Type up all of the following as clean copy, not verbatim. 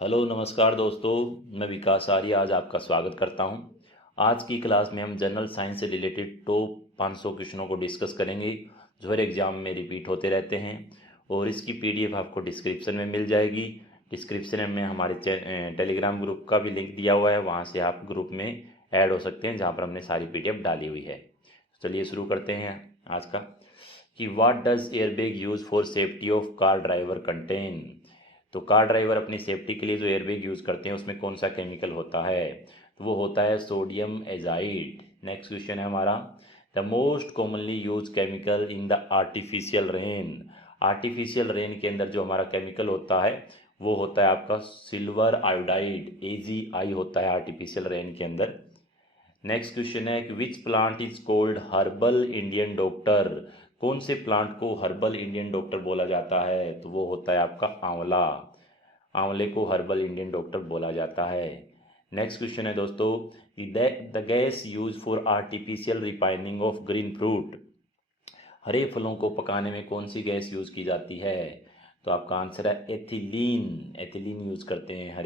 Hello नमस्कार दोस्तों। मैं विकास आर्य आज आपका स्वागत करता हूं। आज की क्लास में हम जनरल साइंस से रिलेटेड टॉप 500 क्वेश्चनों को डिस्कस करेंगे जो हर एग्ज़ाम में रिपीट होते रहते हैं। और इसकी पीडीएफ आपको डिस्क्रिप्शन में मिल जाएगी। डिस्क्रिप्शन में हमारे टेलीग्राम ग्रुप का भी लिंक दिया हुआ है, वहाँ से आप ग्रुप में ऐड हो सकते हैं जहाँ पर हमने सारी पीडीएफ डाली हुई है। चलिए शुरू करते हैं आज का कि what does airbag use for safety of car driver contain. तो कार ड्राइवर अपनी सेफ्टी के लिए जो एयरबैग यूज़ करते हैं उसमें कौन सा केमिकल होता है, तो वो होता है सोडियम एजाइड। नेक्स्ट क्वेश्चन है हमारा, the most commonly use chemical in the artificial rain. Artificial rain के अंदर जो हमारा केमिकल होता है वो होता है आपका सिल्वर आयोडाइड, AgI होता है आर्टिफिशियल रेन के अंदर। नेक्स्ट क्वेश्चन है कि which plant is cold herbal Indian doctor. कौन से प्लांट को हर्बल इंडियन डॉक्टर बोला जाता है, तो वो होता है आपका आंवला। आंवले को हर्बल इंडियन डॉक्टर बोला जाता है। नेक्स्ट क्वेश्चन है दोस्तों, the gas use for artificial refining of green fruit. हरे फलों को पकाने में कौन सी गैस यूज़ की जाती है, तो आपका आंसर है एथिलीन। एथिलीन यूज़ करते हैं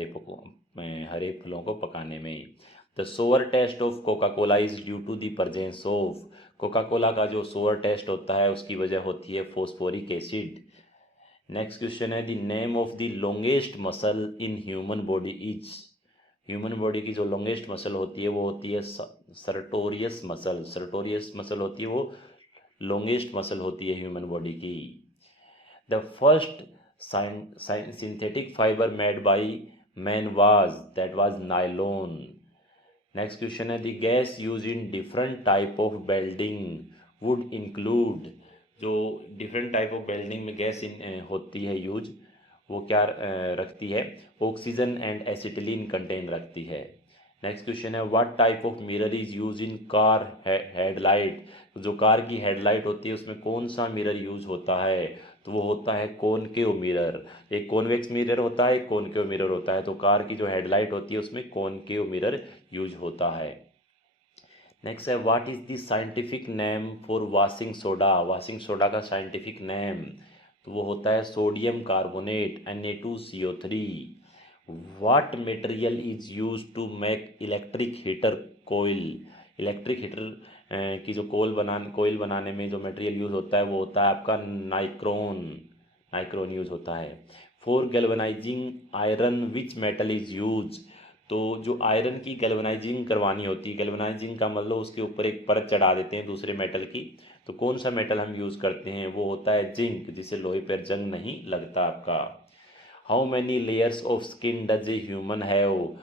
हरे फलों को पकाने में। The sour taste of Coca Cola is due to the presence of. Coca Cola का जो सोअर टेस्ट होता है उसकी वजह होती है फॉस्फोरिक एसिड। नेक्स्ट क्वेश्चन है the name of the longest muscle in human body is. Human body की जो लॉन्गेस्ट मसल होती है वो होती है सर्टोरियस मसल। सर्टोरियस मसल होती है वो लॉन्गेस्ट मसल होती है ह्यूमन बॉडी की। The first synthetic fibre made by man was, that was nylon. Next question है the gas use in different type of welding would include. जो different type of welding में gas होती है use, वो क्या रखती है, ऑक्सीजन एंड एसिटिलीन कंटेन रखती है। नेक्स्ट क्वेश्चन है what type of mirror is use in car headlight. जो कार की हेडलाइट होती है उसमें कौन सा मिरर यूज होता है, तो वो होता है कॉनकेव मिरर। एक कॉन्वेक्स मिरर होता है, एक कॉनकेव मिरर होता है। तो कार की जो हेडलाइट होती है उसमें कॉनकेव मिरर यूज होता है। नेक्स्ट है what is the scientific name for washing soda. Washing soda का साइंटिफिक नेम, तो वो होता है sodium carbonate Na2CO3। What material is use to make electric heater coil. Electric heater की जो कोयल बनाने में जो मटेरियल यूज होता है वो होता है आपका नाइक्रोन। नाइक्रोन यूज होता है। For galvanising iron which metal is use. तो जो आयरन की गैल्वेनाइजिंग करवानी होती है, गैल्वेनाइजिंग का मतलब उसके ऊपर एक परत चढ़ा देते हैं दूसरे मेटल की, तो कौन सा मेटल हम यूज़ करते हैं, वो होता है जिंक, जिससे लोहे पर जंग नहीं लगता आपका। How many layers of skin does a human have.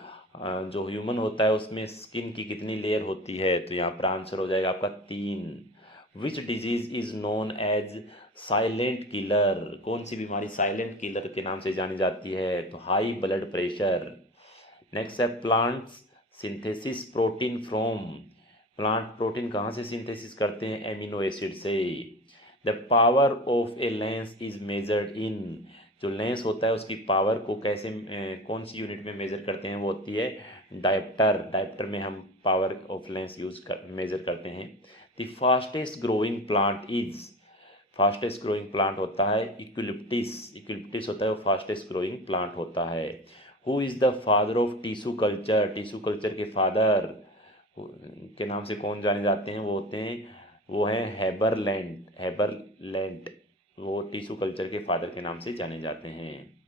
जो ह्यूमन होता है उसमें स्किन की कितनी लेयर होती है, तो यहाँ पर आंसर हो जाएगा आपका 3। Which disease is known as silent killer. कौन सी बीमारी साइलेंट किलर के नाम से जानी जाती है, तो हाई ब्लड प्रेशर। नेक्स्ट है plants synthesis protein from. Plant protein कहाँ से सिंथेसिस करते हैं, एमिनो एसिड से। The power of a lens is measured in. जो लेंस होता है उसकी पावर को कैसे कौन सी यूनिट में मेजर करते हैं, वो होती है डायप्टर। डायप्टर में हम पावर ऑफ लेंस मेजर करते हैं। The fastest growing plant is. Fastest growing plant होता है इक्विलिप्टिस। इक्विलिप्टिस होता है वो फास्टेस्ट ग्रोइंग प्लांट होता है। Who is the father of tissue culture. Tissue culture के फादर के नाम से कौन जाने जाते हैं, वो होते हैं, वो हैं हेबरलैंड। हेबरलैंड वो टिश्यू कल्चर के फादर के नाम से जाने जाते हैं।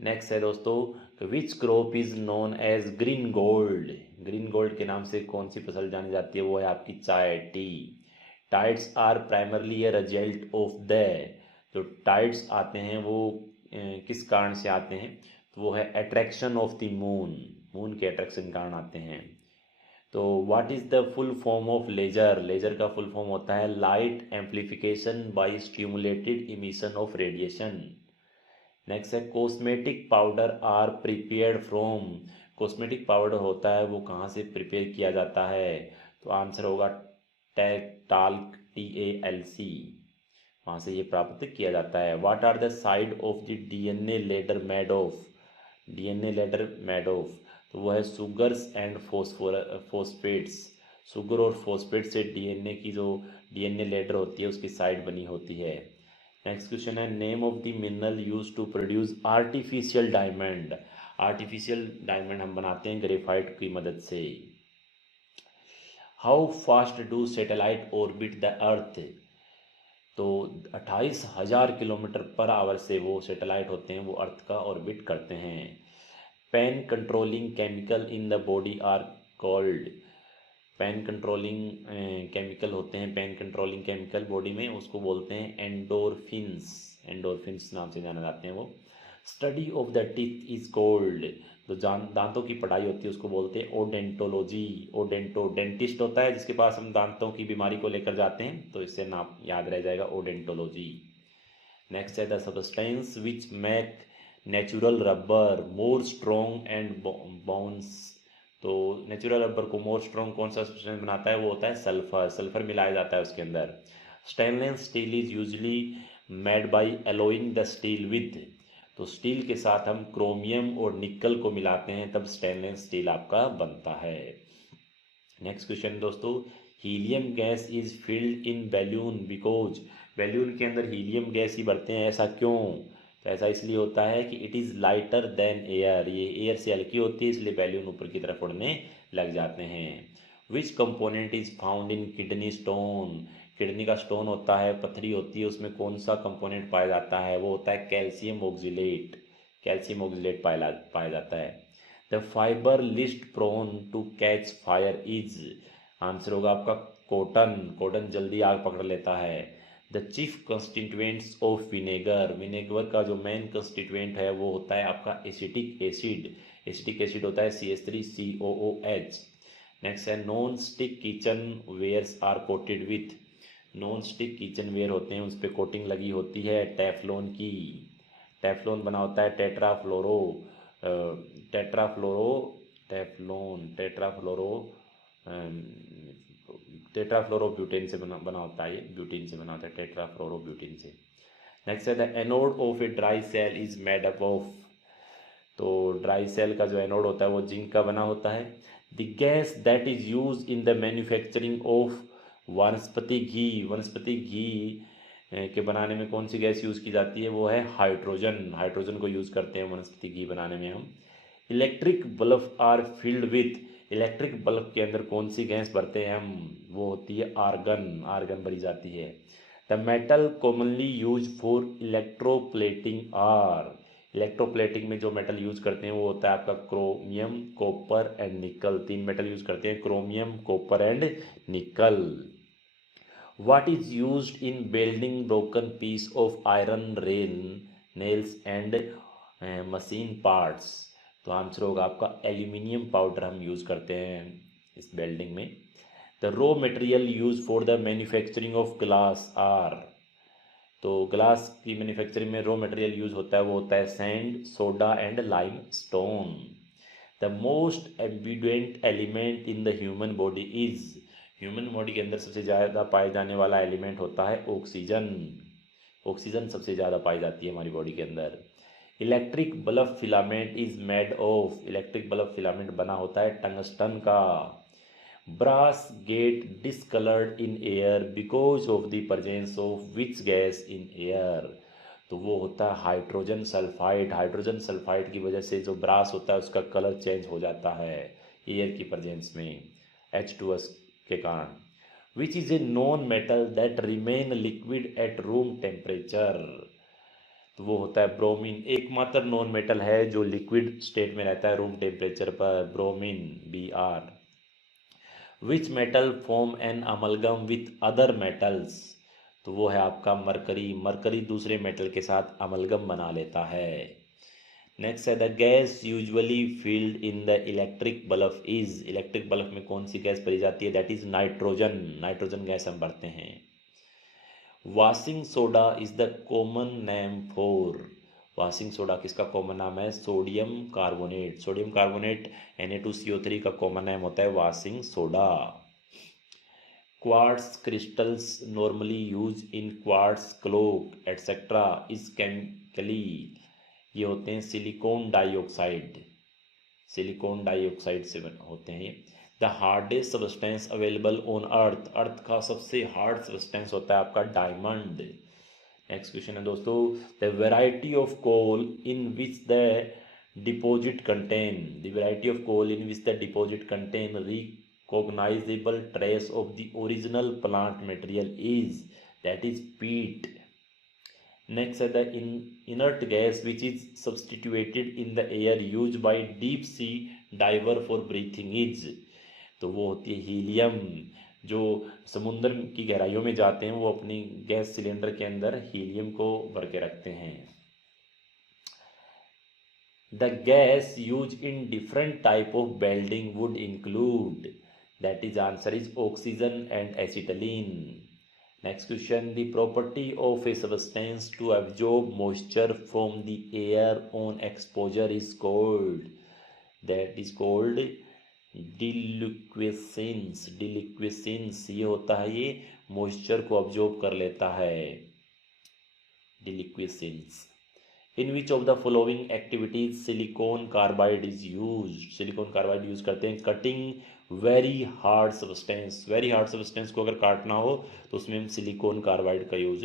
नेक्स्ट है दोस्तों, which crop is known as green gold. Green gold के नाम से कौन सी फसल जानी जाती है, वो है आपकी चाय, tea. Tides are primarily a result of the. जो टाइड्स आते हैं वो किस कारण से आते हैं, तो वो है attraction of the moon. Moon के अट्रैक्शन के कारण आते हैं। तो what is the full form of laser. Laser का फुल फॉर्म होता है light amplification by stimulated emission of radiation. Next है cosmetic powder are prepared from. Cosmetic powder होता है वो कहाँ से प्रिपेयर किया जाता है, तो आंसर होगा टाल्क, TALC, वहाँ से ये प्राप्त किया जाता है। What are the side of the DNA ladder made of. DNA ladder made of, तो वो है सुगर्स एंड फोस्फेट्स। शुगर और फोस्फेट से DNA की जो DNA लेडर होती है उसकी साइड बनी होती है। नेक्स्ट क्वेश्चन है name of the mineral use to produce artificial diamond. Artificial diamond हम बनाते हैं ग्रेफाइट की मदद से। How fast do satellite orbit the earth. तो 28,000 किलोमीटर पर आवर से वो सैटेलाइट होते हैं, वो अर्थ का ऑर्बिट करते हैं। Pain controlling chemical in the body are called. Pain controlling chemical होते हैं, पेन कंट्रोलिंग केमिकल बॉडी में, उसको बोलते हैं एंडोर्फिन्स। एंडोर्फिन्स नाम से जाने जाते हैं वो। Study of the teeth is called. तो दांतों की पढ़ाई होती है उसको बोलते हैं ओडेंटोलॉजी। ओडेंटो डेंटिस्ट होता है जिसके पास हम दांतों की बीमारी को लेकर जाते हैं, तो इससे नाम याद रह जाएगा ओडेंटोलॉजी। नेक्स्ट है the substance which make natural rubber more strong and bounce. तो नेचुरल रबर को मोर स्ट्रॉन्ग कौन सा सब्सटेंस बनाता है, वो होता है सल्फर। सल्फर मिलाया जाता है उसके अंदर। Stainless steel is usually made by allowing the steel with. तो स्टील के साथ हम क्रोमियम और निकल को मिलाते हैं, तब स्टेनलेस स्टील आपका बनता है। नेक्स्ट क्वेश्चन दोस्तों, helium gas is filled in balloon because. Balloon के अंदर हीलियम गैस ही भरते हैं, ऐसा क्यों। तो ऐसा इसलिए होता है कि it is lighter than air, ये एयर से हल्की होती है इसलिए बैलून ऊपर की तरफ उड़ने लग जाते हैं। विच component is found in kidney stone. Kidney का स्टोन होता है, पथरी होती है, उसमें कौन सा कंपोनेंट पाया जाता है, वो होता है कैल्शियम ऑक्जिलेट। कैल्शियम ऑक्जिलेट पाया जाता है। The fibre least prone to catch fire is. Answer होगा आपका कॉटन। कॉटन जल्दी आग पकड़ लेता है। The chief constituents of vinegar. Vinegar का जो मेन कंस्टिट्यूएंट है वो होता है आपका एसिटिक एसिड। एसिटिक एसिड होता है CH3COOH। नेक्स्ट है non stick kitchen wares are coated with. Non stick kitchen ware होते हैं उस पर कोटिंग लगी होती है टेफ्लॉन की। टेफ्लॉन बना होता है टेट्राफ्लोरो टेट्राफ्लोरो टेफ्लॉन टेट्राफ्लोरो टेट्राफ्लोरोब्यूटेन से बना होता है, ये ब्यूटीन से बना होता है, टेट्राफ्लोरोब्यूटेन से। नेक्स्ट है the anode of a dry cell is made up of. तो ड्राई सेल का जो एनोड होता है वो जिंक का बना होता है। The gas that is use in the manufacturing of वनस्पति घी। वनस्पति घी के बनाने में कौन सी गैस यूज़ की जाती है, वो है हाइड्रोजन। हाइड्रोजन को यूज़ करते हैं वनस्पति घी बनाने में हम। Electric bulb are filled with. Electric bulb के अंदर कौन सी गैस भरते हैं हम, वो होती है आर्गन। आर्गन भरी जाती है। The metal commonly use for electroplating are. Electroplating में जो मेटल यूज करते हैं वो होता है आपका क्रोमियम कॉपर एंड निकल। 3 मेटल यूज करते हैं, क्रोमियम कॉपर एंड निकल। What is used in building broken piece of iron rail nails and machine parts। तो आंसर होगा आपका एल्यूमिनियम पाउडर हम यूज़ करते हैं इस बिल्डिंग में। The raw material use for the manufacturing of glass are. तो ग्लास की मैन्युफैक्चरिंग में रॉ मटेरियल यूज होता है वो होता है sand, soda and lime stone. The most abundant element in the human body is. Human body के अंदर सबसे ज़्यादा पाए जाने वाला एलिमेंट होता है ऑक्सीजन। ऑक्सीजन सबसे ज़्यादा पाई जाती है हमारी बॉडी के अंदर। Electric bulb filament is made of. Electric bulb filament बना होता है टंगस्टन का। Brass get discoloured in air because of the presence of which gas in air. तो वो होता है हाइड्रोजन सल्फाइड। हाइड्रोजन सल्फाइड की वजह से जो ब्रास होता है उसका कलर चेंज हो जाता है एयर की प्रेजेंस में, H2S के कारण। Which is a non metal that remain liquid at room temperature. तो वो होता है ब्रोमीन। एकमात्र नॉन मेटल है जो लिक्विड स्टेट में रहता है रूम टेम्परेचर पर, bromine Br। Which metal form an amalgam with other metals. तो वो है आपका मरकरी। मरकरी दूसरे मेटल के साथ अमलगम बना लेता है। नेक्स्ट है the gas usually field in the electric bulb is. Electric bulb में कौन सी गैस भरी जाती है, that is nitrogen. Nitrogen gas हम भरते हैं। Washing soda is the common name for. Washing soda किसका कॉमन नाम है, sodium carbonate. Sodium carbonate Na2CO3 का कॉमन नेम होता है washing soda. Quartz crystals normally use in quartz clock etcetera is chemically. ये होते हैं सिलिकॉन डाइऑक्साइड। सिलिकॉन डाइऑक्साइड से होते हैं। The hardest substance available on earth. Earth का सबसे हार्ड सब्सटेंस होता है आपका डायमंड। नेक्स्ट क्वेश्चन है दोस्तों, the variety of coal in which the deposit contain, the variety of coal in which the deposit contain recognisable trace of the original plant material is, that is peat. Next है the inert gas which is substituted in the air use by deep sea diver for breathing is, तो वो होती है helium. जो समुद्र की गहराइयों में जाते हैं वो अपनी गैस सिलेंडर के अंदर हीलियम को भर के रखते हैं। The gas use in different type of welding would include, that is answer is oxygen and acetylene. Next question, the property of a substance to absorb moisture from the air on exposure is called, that is called deliquescence. Deliquescence ये होता है, ये moisture को absorb कर लेता है, deliquescence. In which of the following activities silicon carbide is use, silicon carbide use करते हैं cutting very hard substance. Very hard substance को अगर काटना हो तो उसमें हम सिलिकॉन कार्बाइड का यूज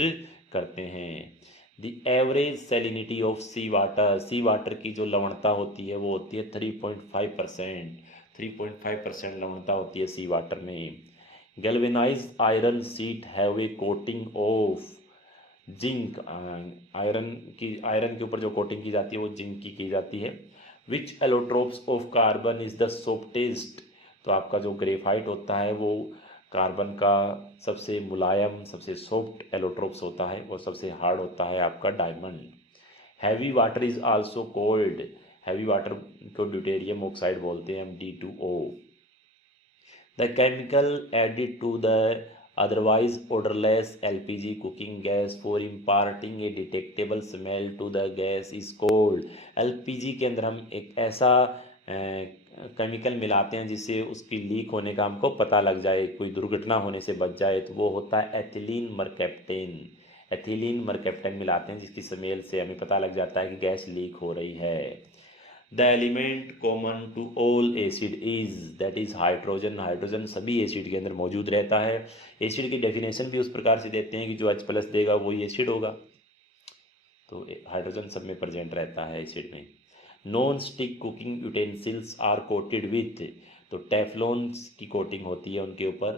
करते हैं। The average salinity of sea water, sea water की जो लवणता होती है वो होती है 3.5%। 3.5% लवणता होती है सी वाटर में। Galvanise iron seat have a coating of zinc, iron के ऊपर जो कोटिंग की जाती है वो जिंक की जाती है। Which allotropes of carbon is the softest, तो आपका जो ग्रेफाइट होता है वो कार्बन का सबसे मुलायम सबसे सॉफ्ट एलोट्रोप्स होता है, और सबसे हार्ड होता है आपका diamond. Heavy water is also called, heavy water को ड्यूटेरियम ऑक्साइड बोलते हैं हम, D2O। The chemical added to the otherwise odorless LPG cooking gas for imparting a detectable smell to the gas is called, LPG के अंदर हम एक ऐसा chemical मिलाते हैं जिससे उसकी लीक होने का हमको पता लग जाए, कोई दुर्घटना होने से बच जाए, तो वो होता है एथिलीन मरकैप्टेन। एथिलीन मरकैप्टेन मिलाते हैं जिसकी स्मेल से हमें पता लग जाता है कि गैस लीक हो रही है। The element common to all acid is, that is hydrogen. Hydrogen सभी एसिड के अंदर मौजूद रहता है। एसिड की डेफिनेशन भी उस प्रकार से देते हैं कि जो H+ देगा वही एसिड होगा, तो हाइड्रोजन सब में प्रेजेंट रहता है एसिड में। Non stick cooking utensils are coated with, तो टेफ्लॉन की कोटिंग होती है उनके ऊपर।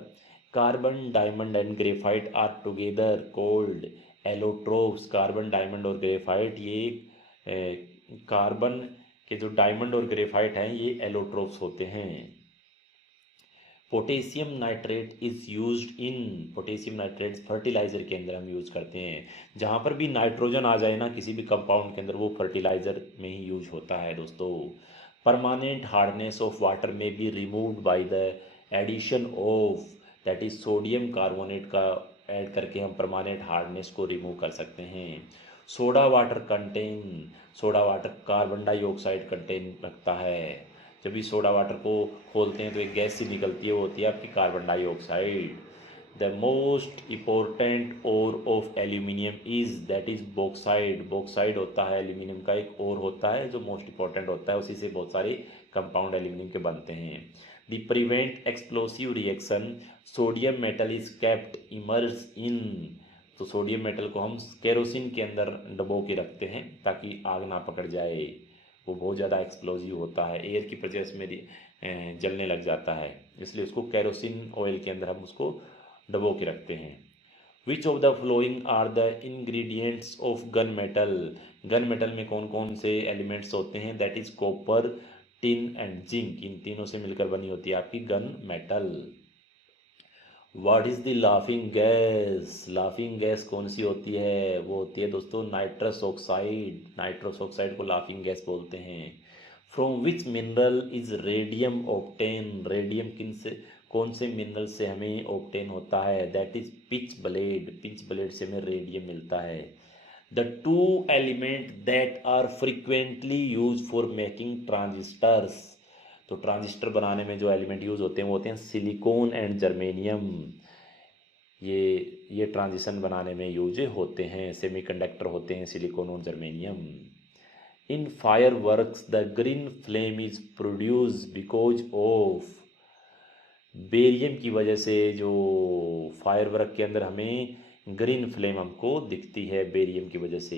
Carbon diamond and graphite are together called allotropes. Carbon diamond और ग्रेफाइट ये कार्बन के जो डायमंड और ग्रेफाइट हैं ये एलोट्रोप्स होते हैं। Potassium nitrate is used in, potassium nitrate fertiliser के अंदर हम यूज करते हैं। जहाँ पर भी नाइट्रोजन आ जाए ना किसी भी कंपाउंड के अंदर, वो फर्टिलाइजर में ही यूज होता है दोस्तों। Permanent hardness of water may be removed by the addition of, that is sodium carbonate का ऐड करके हम परमानेंट हार्डनेस को रिमूव कर सकते हैं। Soda water contain, soda water carbon dioxide contain रखता है। जब भी सोडा वाटर को खोलते हैं तो एक गैस सी निकलती है, वो होती है आपकी carbon dioxide. The most important ore of aluminium is, that is bauxite. Bauxite होता है एल्यूमिनियम का एक ओर होता है जो मोस्ट इंपॉर्टेंट होता है, उसी से बहुत सारे कंपाउंड एल्यूमिनियम के बनते हैं। The prevent explosive reaction, sodium metal is kept immerse in, तो सोडियम मेटल को हम केरोसिन के अंदर डबो के रखते हैं ताकि आग ना पकड़ जाए, वो बहुत ज़्यादा एक्सप्लोजिव होता है, एयर की प्रेजेंस में जलने लग जाता है, इसलिए उसको केरोसिन ऑयल के अंदर हम उसको डबो के रखते हैं। Which of the following are the ingredients of gun metal, gun metal में कौन कौन से एलिमेंट्स होते हैं, that is copper, tin and zinc, इन तीनों से मिलकर बनी होती है आपकी gun metal. What is the laughing gas, laughing gas कौन सी होती है, वो होती है दोस्तों नाइट्रस ऑक्साइड, नाइट्रस ऑक्साइड को लाफिंग गैस बोलते हैं। From which mineral is radium obtain, radium किन से कौन से मिनरल से हमें ऑब्टेन होता है, that is pitchblende, pitchblende से हमें रेडियम मिलता है। The two element that are frequently use for making transistors, तो ट्रांजिस्टर बनाने में जो एलिमेंट यूज़ होते हैं वो होते हैं सिलिकॉन एंड जर्मेनियम, ये ट्रांजिशन बनाने में यूज होते हैं, सेमीकंडक्टर होते हैं सिलिकॉन और germanium. In fire works the green flame is produce because of, barium की वजह से जो फायर वर्क के अंदर हमें ग्रीन फ्लेम हमको दिखती है बेरियम की वजह से।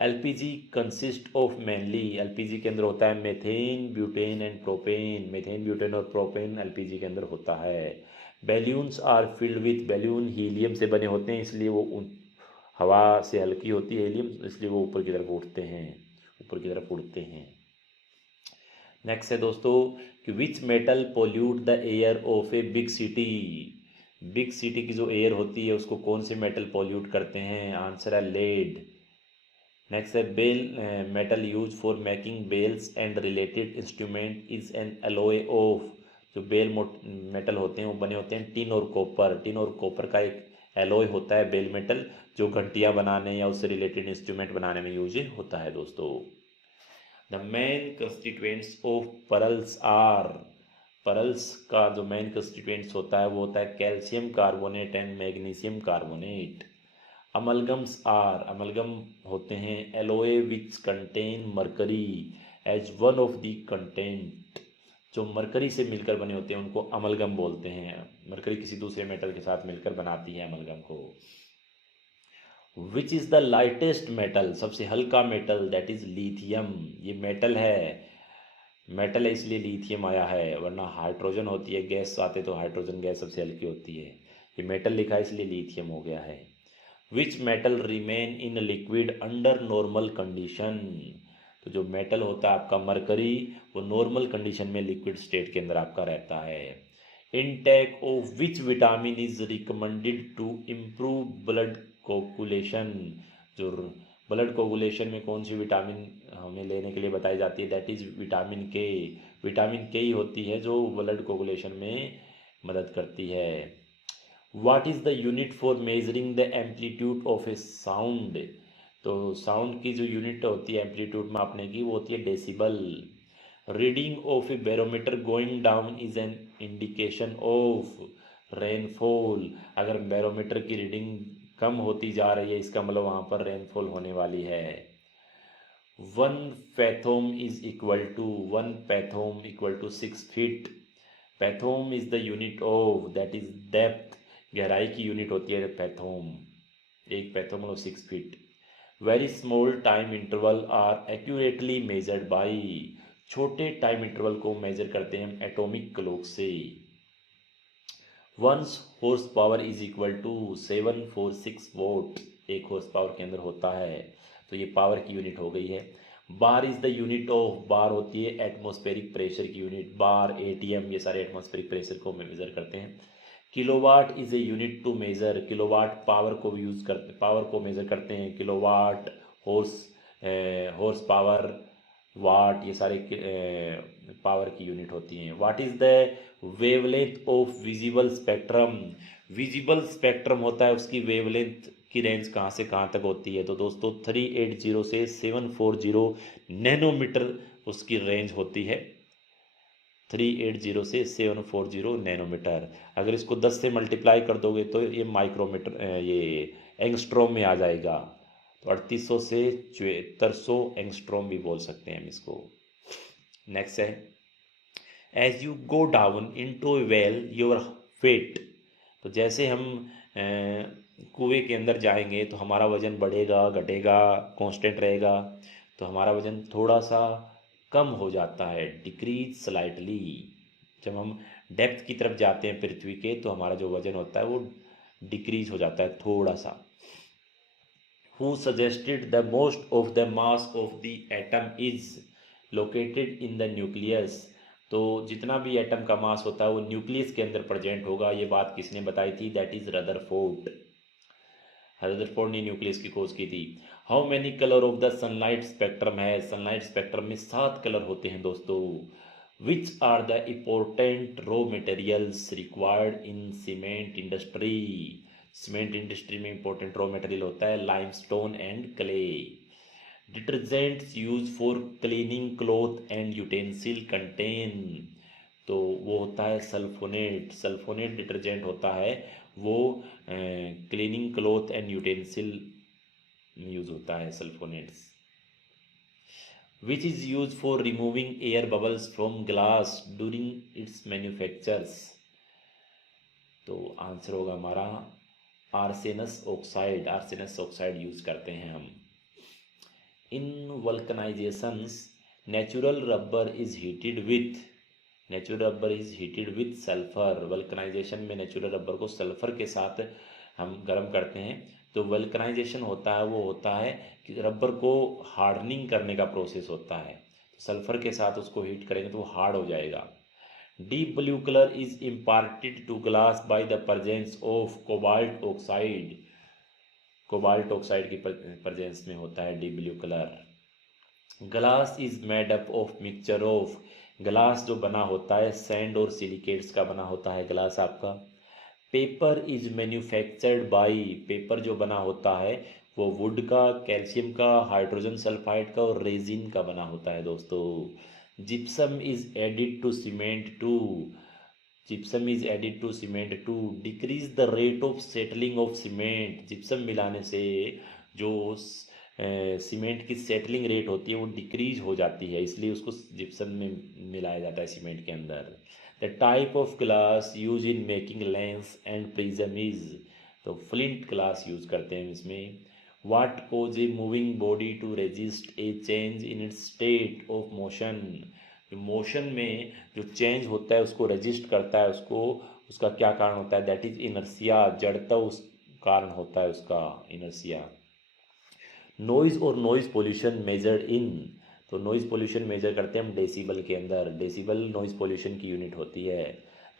LPG consist of mainly, LPG के अंदर होता है methane, butane and propane. Methane, butane और प्रोपेन एलपीजी के अंदर होता है। Balloons are filled with, balloon helium से बने होते हैं, इसलिए वो हवा से हल्की होती है हीलियम, इसलिए वो ऊपर की तरफ उठते हैं, ऊपर की तरफ उड़ते हैं। नेक्स्ट है दोस्तों कि which metal pollute the air of a big city. Big city की जो एयर होती है उसको कौन से मेटल पोल्यूट करते हैं? आंसर है लेड। नेक्स्ट है bell metal use for making bells and related instrument is an alloy of. जो बेल मेटल होते हैं वो बने होते हैं टिन और कॉपर। टिन और कॉपर का एक एलोय होता है बेल मेटल, जो घंटियां बनाने या उससे रिलेटेड इंस्ट्रूमेंट बनाने में यूज होता है दोस्तों। The main constituents of pearls are, pearls का जो मेन कंस्टिट्यूएंट्स होता है वो होता है calcium carbonate and magnesium carbonate. Amalgams are, amalgam होते हैं alloy which contain mercury as one of the content. जो मरकरी से मिलकर बने होते हैं उनको अमलगम बोलते हैं। मरकरी किसी दूसरे मेटल के साथ मिलकर बनाती है अमलगम को। विच इज़ द लाइटेस्ट मेटल, सबसे हल्का मेटल? That is lithium. ये मेटल है, मेटल है इसलिए लिथियम आया है, वरना हाइड्रोजन होती है गैस आते तो हाइड्रोजन गैस सबसे हल्की होती है। ये मेटल लिखा है इसलिए लिथियम हो गया है। Which metal remain in liquid under normal condition. तो जो मेटल होता है आपका मरकरी, वो नॉर्मल कंडीशन में लिक्विड स्टेट के अंदर आपका रहता है। Intake of which vitamin is recommended to improve blood coagulation. जो ब्लड कोगुलेशन में कौन सी विटामिन हमें लेने के लिए बताई जाती है? दैट इज विटामिन के। विटामिन के ही होती है जो ब्लड कोगुलेशन में मदद करती है। What is the unit for measuring the amplitude of A sound. तो साउंड की जो यूनिट होती है एम्पलीट्यूड मापने की वो होती है decibel. Reading of A barometer going down is an indication of rainfall. अगर बैरोमीटर की रीडिंग कम होती जा रही है इसका मतलब वहाँ पर रेनफॉल होने वाली है। 1 fathom is equal to, 1 fathom equal to 6 feet. Fathom is the unit of, that is depth, गहराई की यूनिट होती है पैथोम। 1 पैथोम मतलब 6 feet. Very small time interval are accurately measured by. छोटे टाइम इंटरवल को मेजर करते हैं हम एटॉमिक क्लॉक से। 1 horse power is equal to 746 watt, 1 horse power के अंदर होता है, तो ये पावर की यूनिट हो गई है। Bar is the unit of, bar होती है एटमॉस्फेरिक प्रेशर की यूनिट। बार, एटीएम, ये सारे एटमॉस्फेरिक प्रेशर को मेजर करते हैं। Kilowatt is a unit to measure, kilowatt power को यूज़ करते, पावर को मेजर करते हैं। किलोवाट, हॉर्स पावर, वाट, ये सारे पावर की यूनिट होती हैं। What is the wavelength of visible spectrum. Visible spectrum होता है उसकी वेवलेंथ की रेंज कहाँ से कहाँ तक होती है? तो दोस्तों 380 से 740 नैनोमीटर उसकी रेंज होती है। 380 से 740 नैनोमीटर। अगर इसको 10 से मल्टीप्लाई कर दोगे तो ये माइक्रोमीटर, ये एंगस्ट्रॉम में आ जाएगा। तो 3800 से 7400 एंगस्ट्रॉम भी बोल सकते हैं हम इसको। नेक्स्ट है as you go down into well your weight. तो जैसे हम कुएं के अंदर जाएंगे तो हमारा वजन बढ़ेगा, घटेगा, कांस्टेंट रहेगा। तो हमारा वजन थोड़ा सा कम हो जाता है, डिक्रीज स्लाइटली। जब हम डेप्थ की तरफ जाते हैं पृथ्वी के तो हमारा जो वजन होता है वो डिक्रीज हो जाता है थोड़ा सा। Who suggested the most of the mass of the atom is located in the nucleus. तो जितना भी एटम का मास होता है वो न्यूक्लियस के अंदर प्रेजेंट होगा। ये बात किसने बताई थी? That is Rutherford. रदरफोर्ड ने न्यूक्लियस की खोज की थी। How many colour of the sunlight spectrum है? सनलाइट स्पेक्ट्रम में 7 कलर होते हैं दोस्तों। Which are the important raw materials required in cement industry. Cement industry में इंपॉर्टेंट रॉ मटेरियल होता है limestone and clay. Detergents use for cleaning cloth and utensil contain. तो वो होता है सल्फोनेट। सल्फोनेट डिटर्जेंट होता है वो क्लीनिंग क्लॉथ एंड यूटेंसिल में यूज होता है sulphonates. Which is use for removing air bubbles from glass during its manufactures. तो आंसर होगा हमारा आर्सेनस ऑक्साइड यूज करते हैं हम। In vulcanisations natural rubber is heated with sulphur. Vulcanisation में नेचुरल रबर को सल्फर के साथ हम गर्म करते हैं। तो वल्कनाइजेशन होता है वो होता है कि रबर को हार्डनिंग करने का प्रोसेस होता है। तो सल्फर के साथ उसको हीट करेंगे तो वो हार्ड हो जाएगा। Deep blue colour is imparted to glass by the presence of cobalt oxide. Cobalt oxide की प्रेजेंस में होता है deep blue colour. Glass is made up of mixture of. Glass जो बना होता है सैंड और सिलिकेट्स का बना होता है ग्लास आपका। Paper is manufactured by. Paper जो बना होता है वो वुड का, कैल्शियम का, हाइड्रोजन सल्फाइड का और रेजिन का बना होता है दोस्तों। Gypsum is added to cement to. Gypsum is added to cement to decrease the rate of settling of cement. Gypsum मिलाने से जो सीमेंट की सेटलिंग रेट होती है वो डिक्रीज हो जाती है, इसलिए उसको जिप्सम में मिलाया जाता है सीमेंट के अंदर। The type of glass use in making lens and prism is. तो फ्लिंट ग्लास यूज करते हैं इसमें। What cause a moving body to resist a change in its state of motion. Motion में जो चेंज होता है उसको रेजिस्ट करता है, उसका क्या कारण होता है, दैट इज इनर्सिया। जड़ता उस कारण होता है उसका इनर्सिया। नॉइज़ और नॉइज़ पोल्यूशन मेजर्ड इन। तो नॉइज़ पोल्यूशन मेजर करते हैं हम डेसिबल के अंदर। डेसिबल नॉइज़ पोल्यूशन की यूनिट होती है।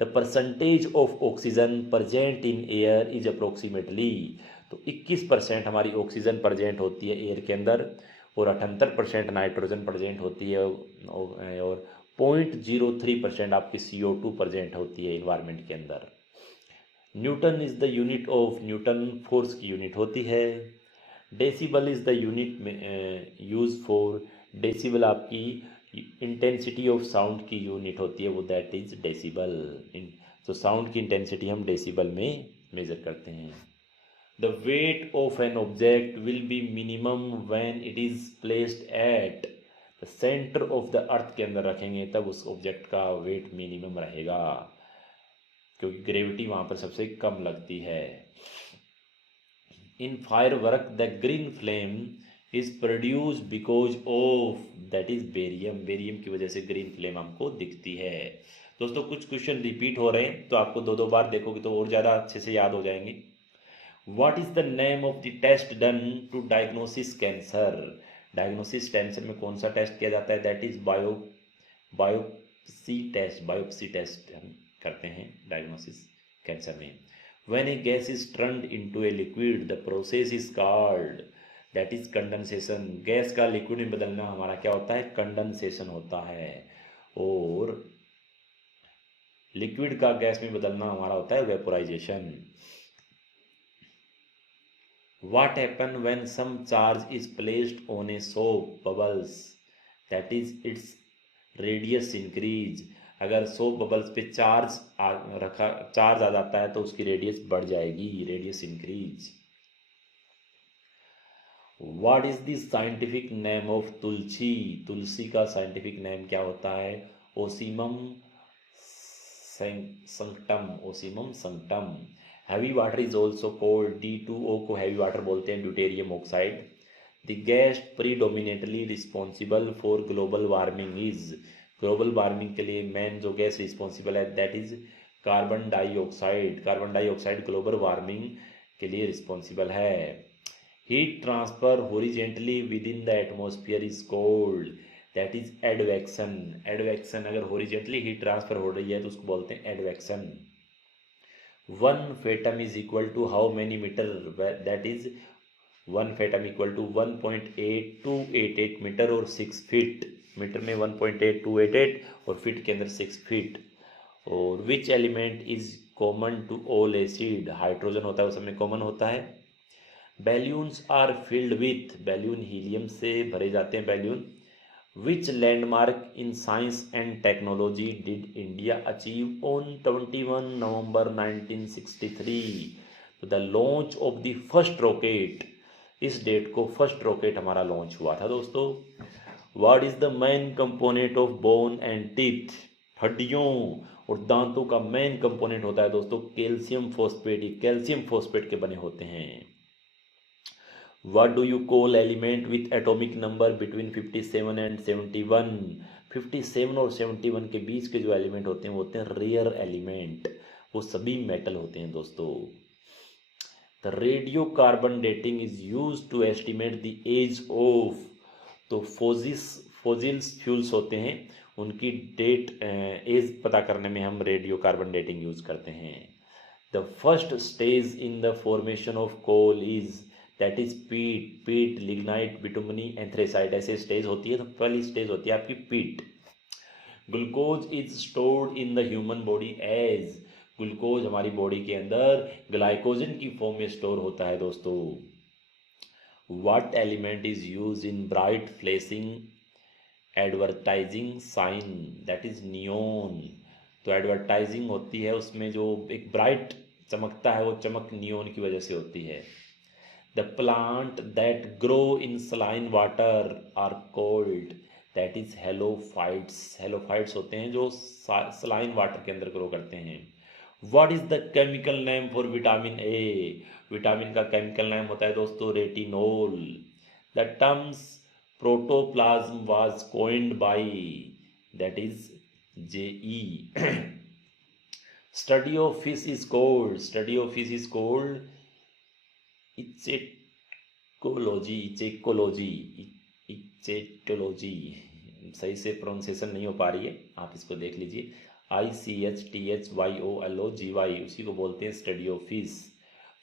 The percentage of oxygen present in air is approximately. तो 21% हमारी ऑक्सीजन प्रजेंट होती है एयर के अंदर और 78% नाइट्रोजन प्रजेंट होती है और 0.03% आपकी CO2 प्रजेंट होती है इन्वायरमेंट के अंदर। Newton is the unit of. Newton force की यूनिट होती है। Decibel is the unit use for. Decibel आपकी इंटेंसिटी ऑफ साउंड की यूनिट होती है, वो दैट इज डेसिबल। तो साउंड की इंटेंसिटी हम डेसिबल में मेजर करते हैं। The weight of an object will be minimum when it is placed at the centre of the earth के अंदर रखेंगे तब उस ऑब्जेक्ट का वेट मिनिमम रहेगा, क्योंकि ग्रेविटी वहाँ पर सबसे कम लगती है। In firework the green flame is produced because of, that is barium। Barium की वजह से ग्रीन फ्लेम हमको दिखती है। दोस्तों कुछ क्वेश्चन रिपीट हो रहे हैं तो आपको दो बार देखोगे तो और ज़्यादा अच्छे से याद हो जाएंगे। What is the name of the test done to diagnosis cancer? Diagnosis cancer में कौन सा टेस्ट किया जाता है, दैट इज बायोप्सी टेस्ट हम करते हैं डायग्नोसिस कैंसर में। When a gas is turned into a liquid, the process is called, that is condensation। Gas का लिक्विड में बदलना हमारा क्या होता है, कंडेंसेशन होता है। और लिक्विड का गैस में बदलना हमारा होता है vaporisation. What happen when some charge is placed on a soap bubbles, that is its radius increase। अगर सोप बबल्स पे चार्ज आ जाता है तो उसकी रेडियस बढ़ जाएगी, radius increase. What is the scientific name of tulsi. तुलसी का साइंटिफिक नेम क्या होता है, ocimum sanctum. Heavy water is also called, D2O को हैवी वाटर बोलते हैं, deuterium oxide. The gas predominantly responsible for global warming is. Global warming के लिए मेन जो गैस रिस्पॉन्सिबल है that is carbon dioxide. Carbon dioxide global warming के लिए responsible है। Heat transfer horizontally within the atmosphere is called, that is advection. Advection, अगर horizontally heat transfer हो रही है तो उसको बोलते हैं advection. 1 fathom is equal to how many metre, that is 1 fathom equal to 1.8288 metre और 6 फीट। मीटर में 1.8288 और फीट के अंदर 6 फीट। और which element is common to all acid, hydrogen होता है, उस समय कॉमन होता है। Balloons are filled with, balloon helium से भरे जाते हैं balloon. Which landmark in science and technology did India achieve on 21 November 1963? तो the launch of the first rocket, इस डेट को फर्स्ट रॉकेट हमारा लॉन्च हुआ था दोस्तों। What is the main component of bone and teeth? हड्डियों और दांतों का मेन कंपोनेंट होता है दोस्तों कैल्शियम फॉस्फेट। ये कैल्शियम फॉस्फेट के बने होते हैं। What do you call element with atomic number between 57 and 71? 57 और 71 के बीच के जो एलिमेंट होते हैं वो होते हैं रेयर एलिमेंट। वो सभी मेटल होते हैं दोस्तों। The radio carbon dating is use to estimate the age of. तो फोजिल्स फ्यूल्स होते हैं, उनकी डेट एज पता करने में हम रेडियो कार्बन डेटिंग यूज करते हैं। The first stage in the formation of coal is, that is peat, lignite, bituminous, anthracite, ऐसे स्टेज होती है। तो पहली स्टेज होती है आपकी peat. Glucose is stored in the human body as, glucose हमारी बॉडी के अंदर ग्लाइकोजन की फॉर्म में स्टोर होता है दोस्तों। What element is use in bright flashing advertising sign, that is neon. तो एडवर्टाइजिंग होती है, उसमें जो एक ब्राइट चमकता है वो चमक नियोन की वजह से होती है। The plant that grow in saline water are called, that is halophytes. Halophytes होते हैं जो सलाइन वाटर के अंदर ग्रो करते हैं। What is the chemical name for vitamin A, vitamin का केमिकल नेम होता है दोस्तों retinol. The terms protoplasm was coined by, that is JE. Study of fish is called, study of fish is called इचेकोलॉजी, इचेटोलॉजी। सही से pronunciation नहीं हो पा रही है, आप इसको देख लीजिए। ICHTHYOLOGY, उसी को बोलते हैं study of fish.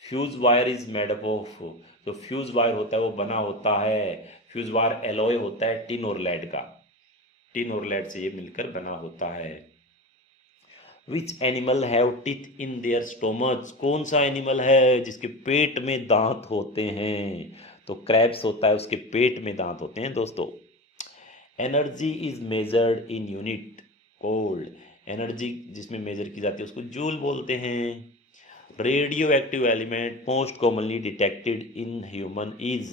Fuse wire is made up of, जो फ्यूज वायर होता है वो बना होता है, फ्यूज वायर एलॉय होता है टिन और लेड का, टिन और लेड से ये मिलकर बना होता है। Which animal have teeth in their stomach, कौन सा एनिमल है जिसके पेट में दांत होते हैं? तो क्रैब्स होता है, उसके पेट में दांत होते हैं दोस्तों। Energy is measured in unit cold, energy जिसमें मेजर की जाती है उसको जूल बोलते हैं। Radio active element most commonly detected in human is,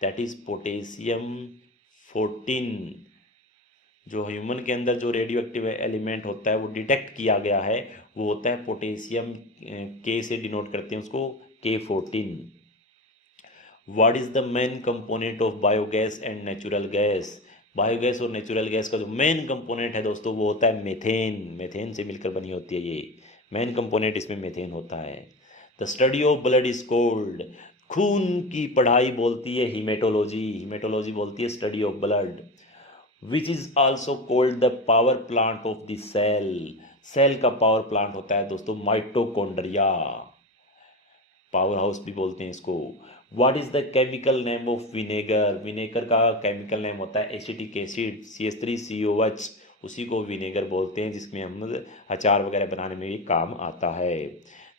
that is potassium 14। जो ह्यूमन के अंदर जो रेडियो एक्टिव एलिमेंट होता है वो डिटेक्ट किया गया है वो होता है पोटेशियम, के से डिनोट करते हैं उसको, K14। What is the main component of biogas and natural gas, biogas और नेचुरल गैस का जो मेन कंपोनेंट है दोस्तों वो होता है मेथेन, मेथेन से मिलकर बनी होती है ये मेन कंपोनेंट, इसमें मेथेन होता है। The study of blood is called, खून की पढ़ाई बोलती है हीमेटोलॉजी, हीमेटोलॉजी बोलती है study of blood. Which is also called the power plant of the cell, cell का पावर प्लांट होता है दोस्तों माइटोकॉन्ड्रिया, पावर हाउस भी बोलते हैं इसको। What is the chemical name of vinegar, vinegar का केमिकल नेम होता है एसिटिक एसिड CH3COH, उसी को विनेगर बोलते हैं जिसमें हम अचार वगैरह बनाने में भी काम आता है।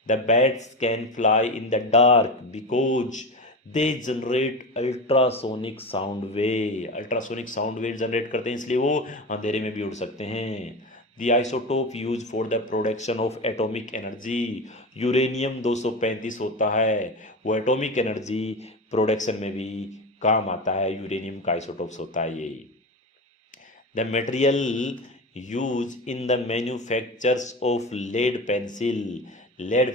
The bats can fly in the dark because they generate ultrasonic sound wave, ultrasonic sound wave generate करते हैं इसलिए वो अंधेरे में भी उड़ सकते हैं। The isotope use for the production of atomic energy, uranium 235 होता है वो एटॉमिक एनर्जी प्रोडक्शन में भी काम आता है, यूरेनियम का आइसोटोप्स होता है ये। The material use in the manufactures of lead pencil, lead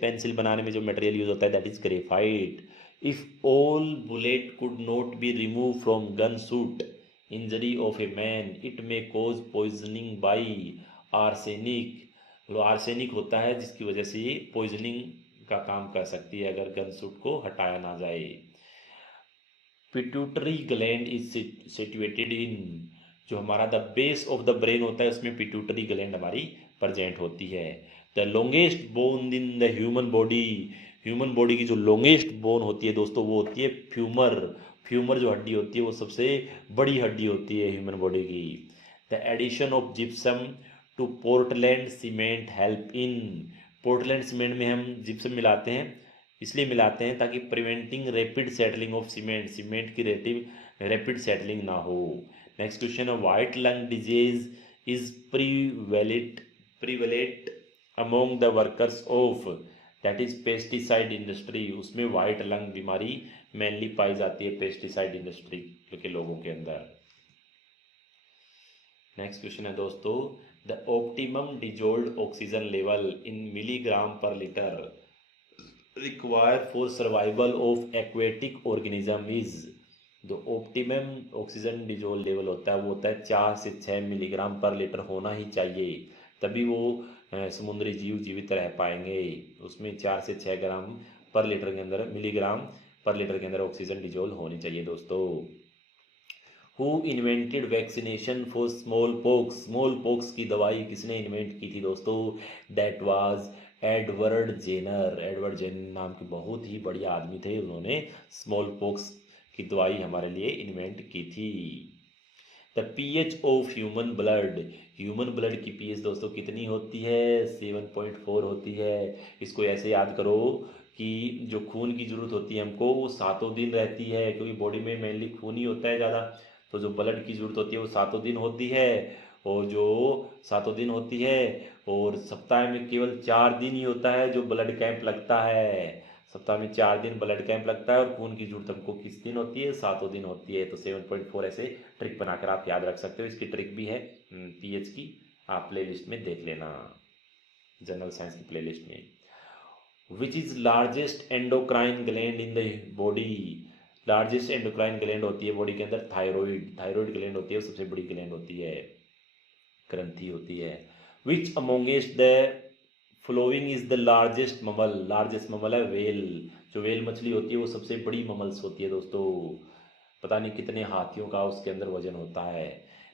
pencil बनाने में जो मटेरियल यूज होता है that is graphite. If all bullet could not be remove from gun shoot injury of a man it may cause poisoning by arsenic, जो arsenic होता है जिसकी वजह से ये पॉइजनिंग का काम कर सकती है अगर गन शूट को हटाया ना जाए। Pituitary gland is situated in, जो हमारा the base of the brain होता है उसमें पिट्यूटरी ग्लैंड हमारी प्रेजेंट होती है। The longest bone in the human body, human body की जो लॉन्गेस्ट बोन होती है दोस्तों वो होती है फ्यूमर, फ्यूमर जो हड्डी होती है वो सबसे बड़ी हड्डी होती है ह्यूमन बॉडी की। The addition of gypsum to Portland cement help in, Portland cement में हम जिप्सम मिलाते हैं इसलिए मिलाते हैं ताकि preventing rapid settling of cement, cement की रैपिड सेटलिंग ना हो। नेक्स्ट क्वेश्चन है white lung disease is prevalent among the workers of, that is pesticide industry, उसमें वाइट लंग बीमारी मेनली पाई जाती है पेस्टिसाइड इंडस्ट्री के लोगों के अंदर। नेक्स्ट क्वेश्चन है दोस्तों, the optimum dissolved oxygen level in milligram per litre require for survival of aquatic organism is. जो ऑप्टिमम ऑक्सीजन डिजोल्ड लेवल होता है वो होता है 4 से 6 मिलीग्राम पर लीटर होना ही चाहिए, तभी वो समुद्री जीव जीवित रह पाएंगे। उसमें 4 से 6 ग्राम पर लीटर के अंदर, मिलीग्राम पर लीटर के अंदर ऑक्सीजन डिजोल्व होनी चाहिए दोस्तों। Who invented vaccination for smallpox. Smallpox की दवाई किसने इन्वेंट की थी दोस्तों? That was Edward Jenner. Edward Jenner नाम के बहुत ही बढ़िया आदमी थे, उन्होंने स्मॉल पॉक्स की दवाई हमारे लिए इन्वेंट की थी। The pH of human blood. Human blood की पीएच दोस्तों कितनी होती है? 7.4 होती है। इसको ऐसे याद करो कि जो खून की ज़रूरत होती है हमको वो 7 दिन रहती है, क्योंकि बॉडी में मेनली खून ही होता है ज़्यादा, तो जो ब्लड की ज़रूरत होती है वो 7 दिन होती है। और जो 7 दिन होती है, और सप्ताह में केवल 4 दिन ही होता है जो ब्लड कैंप लगता है। सप्ताह में 4 दिन ब्लड कैंप लगता है, और खून की जरूरत हमको किस दिन होती है? 7 दिन होती है। तो 7.4 ऐसे ट्रिक बनाकर आप याद रख सकते हो। इसकी ट्रिक भी है पीएच की, आप प्ले लिस्ट में देख लेना, जनरल साइंस की प्ले लिस्ट में। Which is largest endocrine gland in the body. Largest endocrine gland होती है बॉडी के अंदर थायराइड। थायराइड ग्लैंड होती है, सबसे बड़ी ग्लैंड होती है, ग्रंथि होती है। Which amongst the following is the largest mammal. Largest mammal है वेल। जो वेल मछली होती है वो सबसे बड़ी ममल्स होती है दोस्तों, पता नहीं कितने हाथियों का उसके अंदर वजन होता है।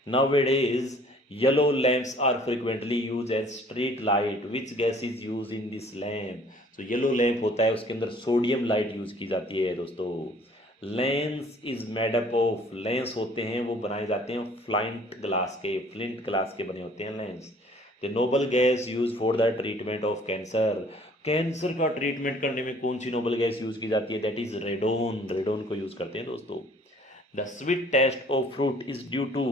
Nowadays yellow lamps are frequently used as street light. Which gas is used in this lamp? तो येलो लैंप होता है, उसके अंदर सोडियम लाइट यूज की जाती है दोस्तों। Lens is made up of. Lens होते हैं वो बनाए जाते हैं फ्लिंट ग्लास के बने होते हैं lens. The noble gas use for the treatment of cancer. Cancer का ट्रीटमेंट करने में कौन सी नोबल गैस यूज की जाती है? That is radon. रेडोन को यूज करते हैं दोस्तों। The sweet taste of fruit is due to.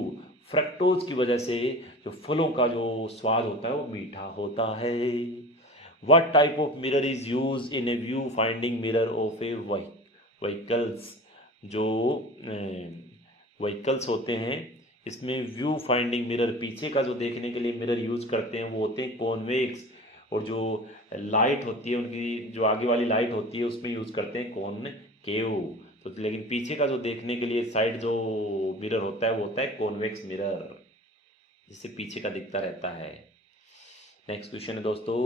Fructose की वजह से जो फलों का जो स्वाद होता है वो मीठा होता है। What type of mirror is used in a view finding mirror of a vehicles? जो व्हीकल्स होते हैं इसमें व्यू फाइंडिंग मिरर, पीछे का जो देखने के लिए मिरर यूज करते हैं वो होते हैं कॉन्वेक्स। और जो लाइट होती है उनकी, जो आगे वाली लाइट होती है उसमें यूज करते हैं कॉनकेव। तो लेकिन पीछे का जो देखने के लिए साइड जो मिरर होता है वो होता है कॉन्वेक्स मिरर, जिससे पीछे का दिखता रहता है। नेक्स्ट क्वेश्चन है दोस्तों,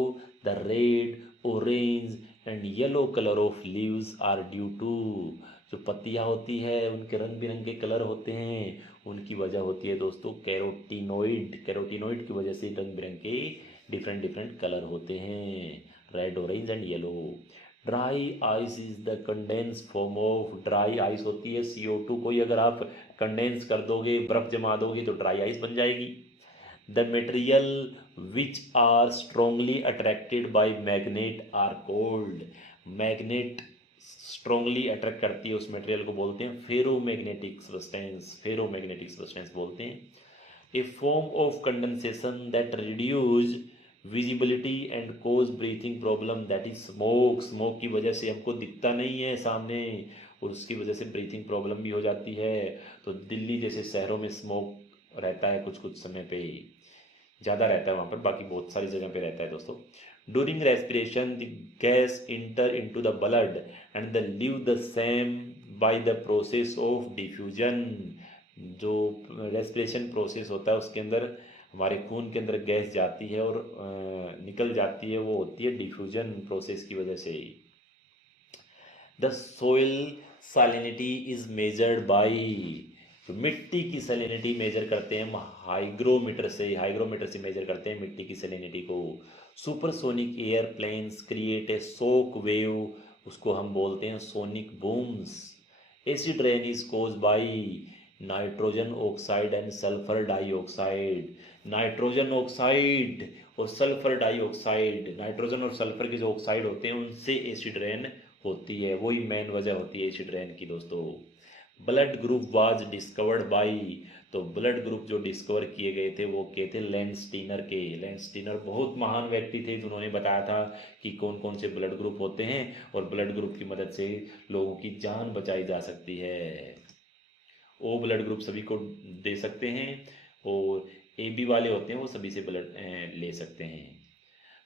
the red orange and yellow colour of leaves are due to. जो पत्तियां होती है उनके रंग बिरंगे कलर होते हैं, उनकी वजह होती है दोस्तों कैरोटीनोइड। कैरोटीनोइड की वजह से रंग बिरंगे डिफरेंट डिफरेंट कलर होते हैं, red orange and yellow. Dry ice is the condense form of. Dry ice होती है CO2 को ही अगर आप कंडेंस कर दोगे, बर्फ जमा दोगे तो ड्राई आइस बन जाएगी। The material which are strongly attracted by magnet are called. Magnet strongly attract करती है उस मटेरियल को बोलते हैं फेरोमैग्नेटिक सब्सटेंस। फेरोमैग्नेटिक सब्सटेंस बोलते हैं। A form of condensation that reduce visibility and cause breathing problem, that is smoke. Smoke की वजह से हमको दिखता नहीं है सामने, और उसकी वजह से ब्रीथिंग प्रॉब्लम भी हो जाती है। तो दिल्ली जैसे शहरों में स्मोक रहता है कुछ कुछ समय पे ज़्यादा रहता है वहाँ पर, बाकी बहुत सारी जगह पे रहता है दोस्तों। During respiration the gas inter into the blood and the leave the same by the process of diffusion. जो रेस्पिरेशन प्रोसेस होता है उसके अंदर हमारे खून के अंदर गैस जाती है और निकल जाती है, वो होती है डिफ्यूजन प्रोसेस की वजह से ही। The soil salinity is measured by. तो मिट्टी की सैलिनिटी मेजर करते हैं हम हाइग्रोमीटर से। हाइग्रोमीटर से मेजर करते हैं मिट्टी की सैलिनिटी को। Supersonic aeroplanes create a shock wave, उसको हम बोलते हैं sonic booms. Acid rain is caused by nitrogen oxide and sulphur dioxide. Nitrogen oxide और सल्फर डाइऑक्साइड, नाइट्रोजन और सल्फर के जो ऑक्साइड होते हैं उनसे एसिड रेन होती है, वही मेन वजह होती है एसिड रेन की दोस्तों। Blood group was discovered by. तो ब्लड ग्रुप जो डिस्कवर किए गए थे वो के थे लैंडस्टीनर के। लैंडस्टीनर बहुत महान व्यक्ति थे जिन्होंने बताया था कि कौन कौन से ब्लड ग्रुप होते हैं और ब्लड ग्रुप की मदद से लोगों की जान बचाई जा सकती है। ओ ब्लड ग्रुप सभी को दे सकते हैं और AB वाले होते हैं वो सभी से ब्लड ले सकते हैं।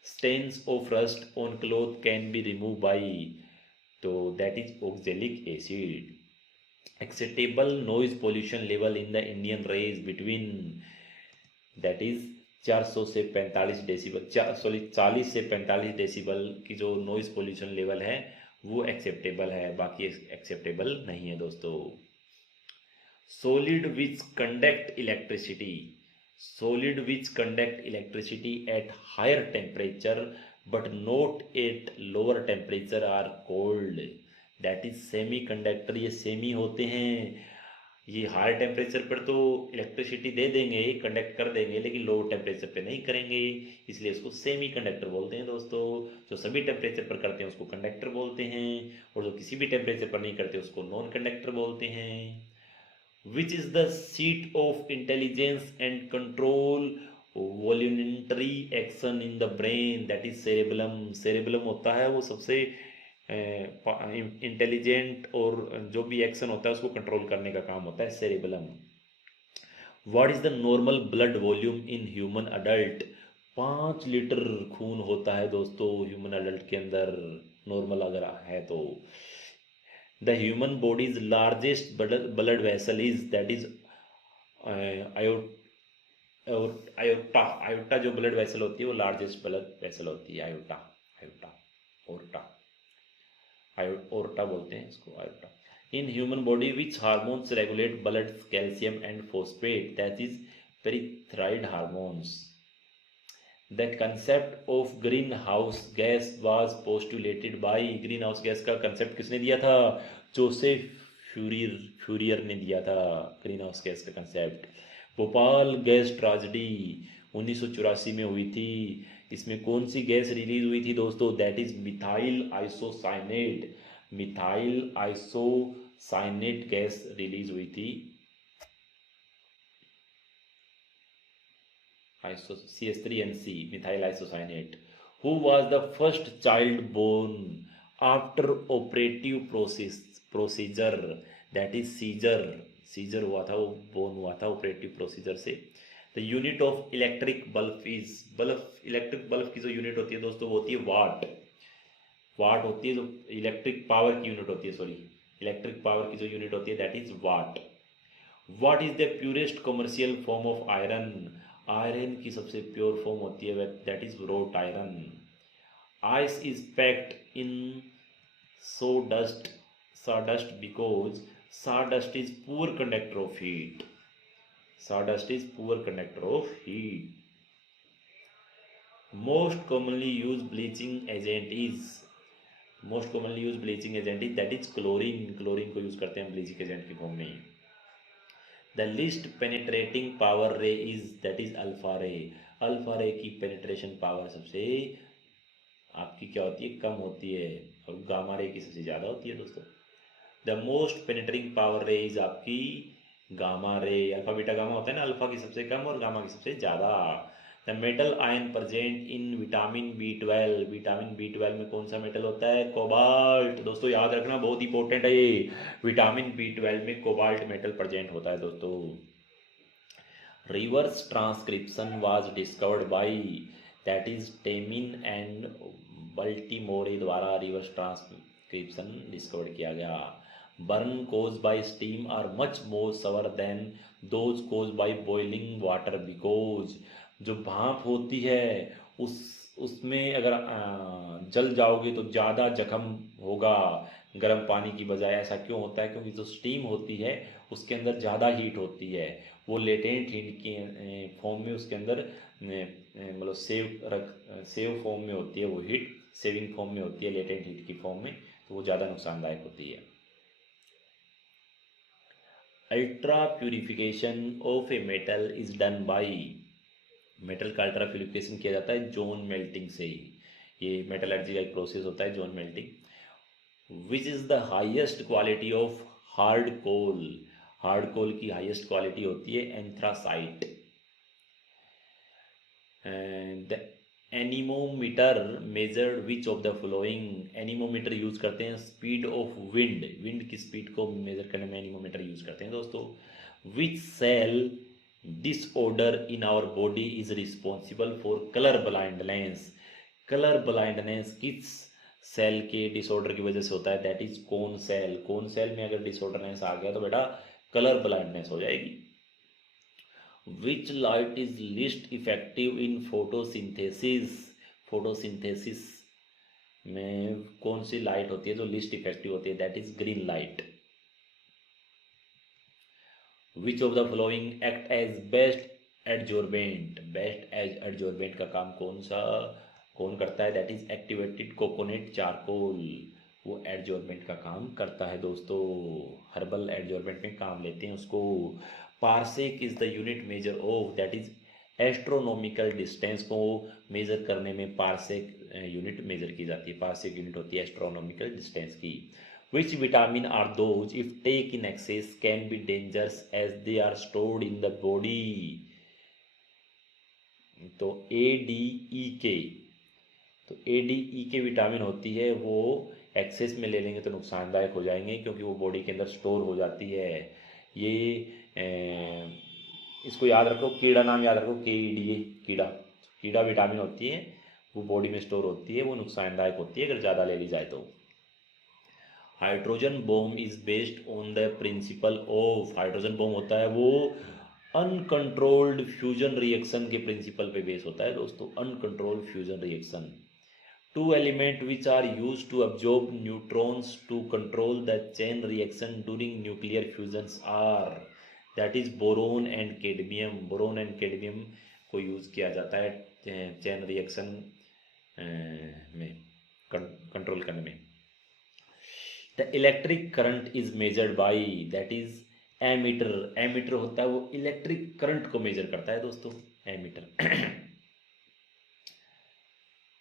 Stains of rust on cloth can be remove by, तो that is oxalic acid. Acceptable noise pollution level in the Indian range between, that is 400 से 45 डेसिबल, 40 से 45 डेसिबल की जो नॉइज पोल्यूशन लेवल है वो एक्सेप्टेबल है, बाकी एक्सेप्टेबल नहीं है दोस्तों। solid which conduct electricity, solid which conduct electricity at higher temperature but not at lower temperature are called, that is semiconductor। ये सेमी होते हैं, ये हायर टेम्परेचर पर तो इलेक्ट्रिसिटी दे देंगे, कंडक्ट कर देंगे, लेकिन लो टेम्परेचर पे नहीं करेंगे, इसलिए इसको सेमी कंडक्टर बोलते हैं दोस्तों। जो सभी टेम्परेचर पर करते हैं उसको कंडक्टर बोलते हैं, और जो किसी भी टेम्परेचर पर नहीं करते उसको नॉन कंडक्टर बोलते हैं। which is the seat of intelligence and control voluntary action in the brain, that is cerebellum। cerebellum होता है वो सबसे इंटेलिजेंट और जो भी एक्शन होता है उसको कंट्रोल करने का काम होता है cerebellum. What is the normal blood volume in human adult, 5 litre खून होता है दोस्तों ह्यूमन अडल्ट के अंदर, नॉर्मल अगर है तो। The human body's largest blood vessel is, that is aorta। aorta जो blood vessel होती है वो largest blood vessel होती है, aorta, aorta, aorta बोलते हैं इसको, aorta। In human body which hormones regulate blood calcium and phosphate, that is parathyroid hormones। The concept of greenhouse gas was postulated by, greenhouse gas का concept किसने दिया था, Joseph Fourier ने दिया था ग्रीनहाउस गैस का कंसेप्ट। भोपाल गैस ट्रेजेडी 1984 में हुई थी, इसमें कौन सी गैस रिलीज हुई थी दोस्तों, that is methyl isocyanate, methyl isocyanate gas release हुई थी, CH3NC, methyl isocyanate. Who was the first child born after operative procedure, that is caesar हुआ था, वो बोर्न हुआ था ऑपरेटिव प्रोसीजर से। The unit of electric bulb is, electric bulb की जो यूनिट होती है दोस्तों वो होती है वाट होती है, जो इलेक्ट्रिक पावर की यूनिट होती है, सॉरी इलेक्ट्रिक पावर की जो यूनिट होती है that is what. What is the purest commercial form of iron, iron की सबसे प्योर फॉर्म होती है that is road iron. Ice is packed in sawdust because sawdust is poor conductor of heat, sawdust is poor conductor of heat। most commonly used bleaching agent is, most commonly used bleaching agent is, that is chlorine, chlorine को use करते हैं bleaching agent की form में। the least penetrating power ray is, that is alpha रे, alpha रे की penetration power सबसे आपकी क्या होती है, कम होती है, और गामा रे की सबसे ज़्यादा होती है दोस्तों। द मोस्ट पेनिट्रेटिंग पावर रे इज आपकी gamma ray, alpha beta gamma होता है ना, अल्फा की सबसे कम और गामा की सबसे ज़्यादा। The metal ion present in vitamin B12, vitamin B12 में कौन सा मेटल होता है, कोबाल्ट। दोस्तों याद रखना बहुत इंपॉर्टेंट है ये, विटामिन B12 में कोबाल्ट मेटल प्रेजेंट होता है दोस्तों। Reverse transcription was discovered by, that is Temin and Baltimore द्वारा रिवर्स ट्रांसक्रिप्शन डिस्कवर किया गया। Burn cause by steam are much more severe than those cause by boiling water, because जो भाप होती है उसमें अगर जल जाओगे तो ज़्यादा जख्म होगा गर्म पानी की बजाय। ऐसा क्यों होता है, क्योंकि जो स्टीम होती है उसके अंदर ज़्यादा हीट होती है, वो लेटेंट हीट की फॉर्म में उसके अंदर मतलब सेव फॉर्म में होती है, वो हीट सेविंग फॉर्म में होती है, लेटेंट हीट की फॉर्म में, तो वो ज़्यादा नुकसानदायक होती है। Ultra purification of A metal is done by, metal का अल्ट्रा प्यूरिफिकेशन किया जाता है जोन मेल्टिंग से ही, ये मेटलर्जी का एक प्रोसेस होता है zone melting. Which is the highest quality of hard coal, hard coal की हाईएस्ट क्वालिटी होती है anthracite. The anemometer measured which of the following, anemometer use करते हैं स्पीड ऑफ विंड, विंड की स्पीड को मेजर करने में एनीमोमीटर यूज करते हैं दोस्तों। Which cell disorder in our body is responsible for colour blindness. Colour blindness किस सेल के डिसऑर्डर की वजह से होता है? That is cone cell. Cone cell में अगर डिसऑर्डरनेस आ गया तो बेटा कलर ब्लाइंडनेस हो जाएगी। Which light is list effective in photosynthesis. Photosynthesis में कौन सी लाइट होती है जो लिस्ट इफेक्टिव होती है? That is green light. Which of the following act as best adsorbent. Best as adsorbent का काम कौन करता है? That is activated coconut charcoal. वो एडजॉर्बेंट का काम करता है दोस्तों, हर्बल एडजॉर्बेंट में काम लेते हैं उसको। Parsec is the unit measure of, that is astronomical distance को मेजर करने में पार्सेक यूनिट मेजर की जाती है। पार्सेक यूनिट होती है एस्ट्रोनॉमिकल डिस्टेंस की। Which vitamin are those if take in excess can be dangerous as they are stored in the body? तो A, D, E के, तो A, D, E के विटामिन होती है वो एक्सेस में ले लेंगे तो नुकसानदायक हो जाएंगे क्योंकि वो बॉडी के अंदर स्टोर हो जाती है। ये इसको याद रखो, कीड़ा नाम याद रखो, KEDA, कीड़ा विटामिन होती है, वो बॉडी में स्टोर होती है, वो नुकसानदायक होती है अगर ज़्यादा ले ली जाए तो। Hydrogen bomb is based on the principle of, hydrogen bomb होता है वो अनकंट्रोल्ड फ्यूजन रिएक्शन के प्रिंसिपल पे बेस होता है दोस्तों, uncontrolled fusion reaction. Two element which are use to absorb neutrons to control the chain reaction during nuclear fusions are, that is boron and cadmium. Boron and cadmium को use किया जाता है chain reaction में control करने में। The electric current is measured by, that is ammeter. Ammeter होता है वो इलेक्ट्रिक करंट को मेजर करता है दोस्तों, एमीटर।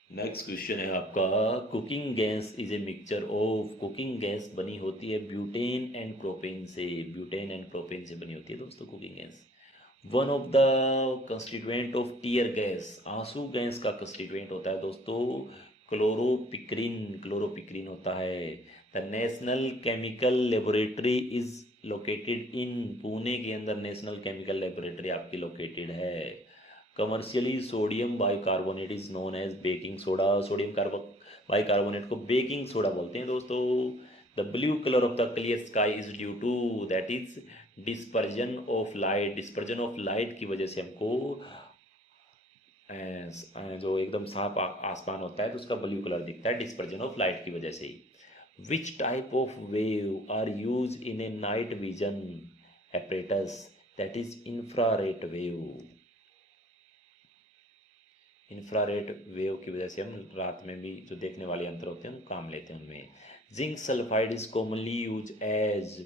नेक्स्ट क्वेश्चन है आपका, cooking gas is a mixture of. Cooking gas बनी होती है ब्यूटेन एंड प्रोपेन से, ब्यूटेन एंड प्रोपेन से बनी होती है दोस्तों cooking gas. One of the constituent of tear gas, आंसू गैस का कंस्टिट्यूएंट होता है दोस्तों क्लोरोपिक्रिन, क्लोरोपिक्रिन होता है। The national chemical laboratory is located in, Pune के अंदर नेशनल केमिकल लेबोरेटरी आपकी लोकेटेड है। Commercially sodium bicarbonate is known as baking soda, sodium bicarbonate को बेकिंग सोडा बोलते हैं दोस्तों। The blue colour of the clear sky is due to, that is dispersion of light. Dispersion of light की वजह से हमको जो एकदम साफ आसमान होता है तो उसका ब्लू कलर दिखता है डिस्पर्जन ऑफ लाइट की वजह से। Which type of wave are use in a night vision apparatus, that is infrared wave. Infrared wave की वजह से हम रात में भी जो देखने वाले यंत्र होते हैं हम काम लेते हैं उनमें। Zinc sulphide is commonly use as,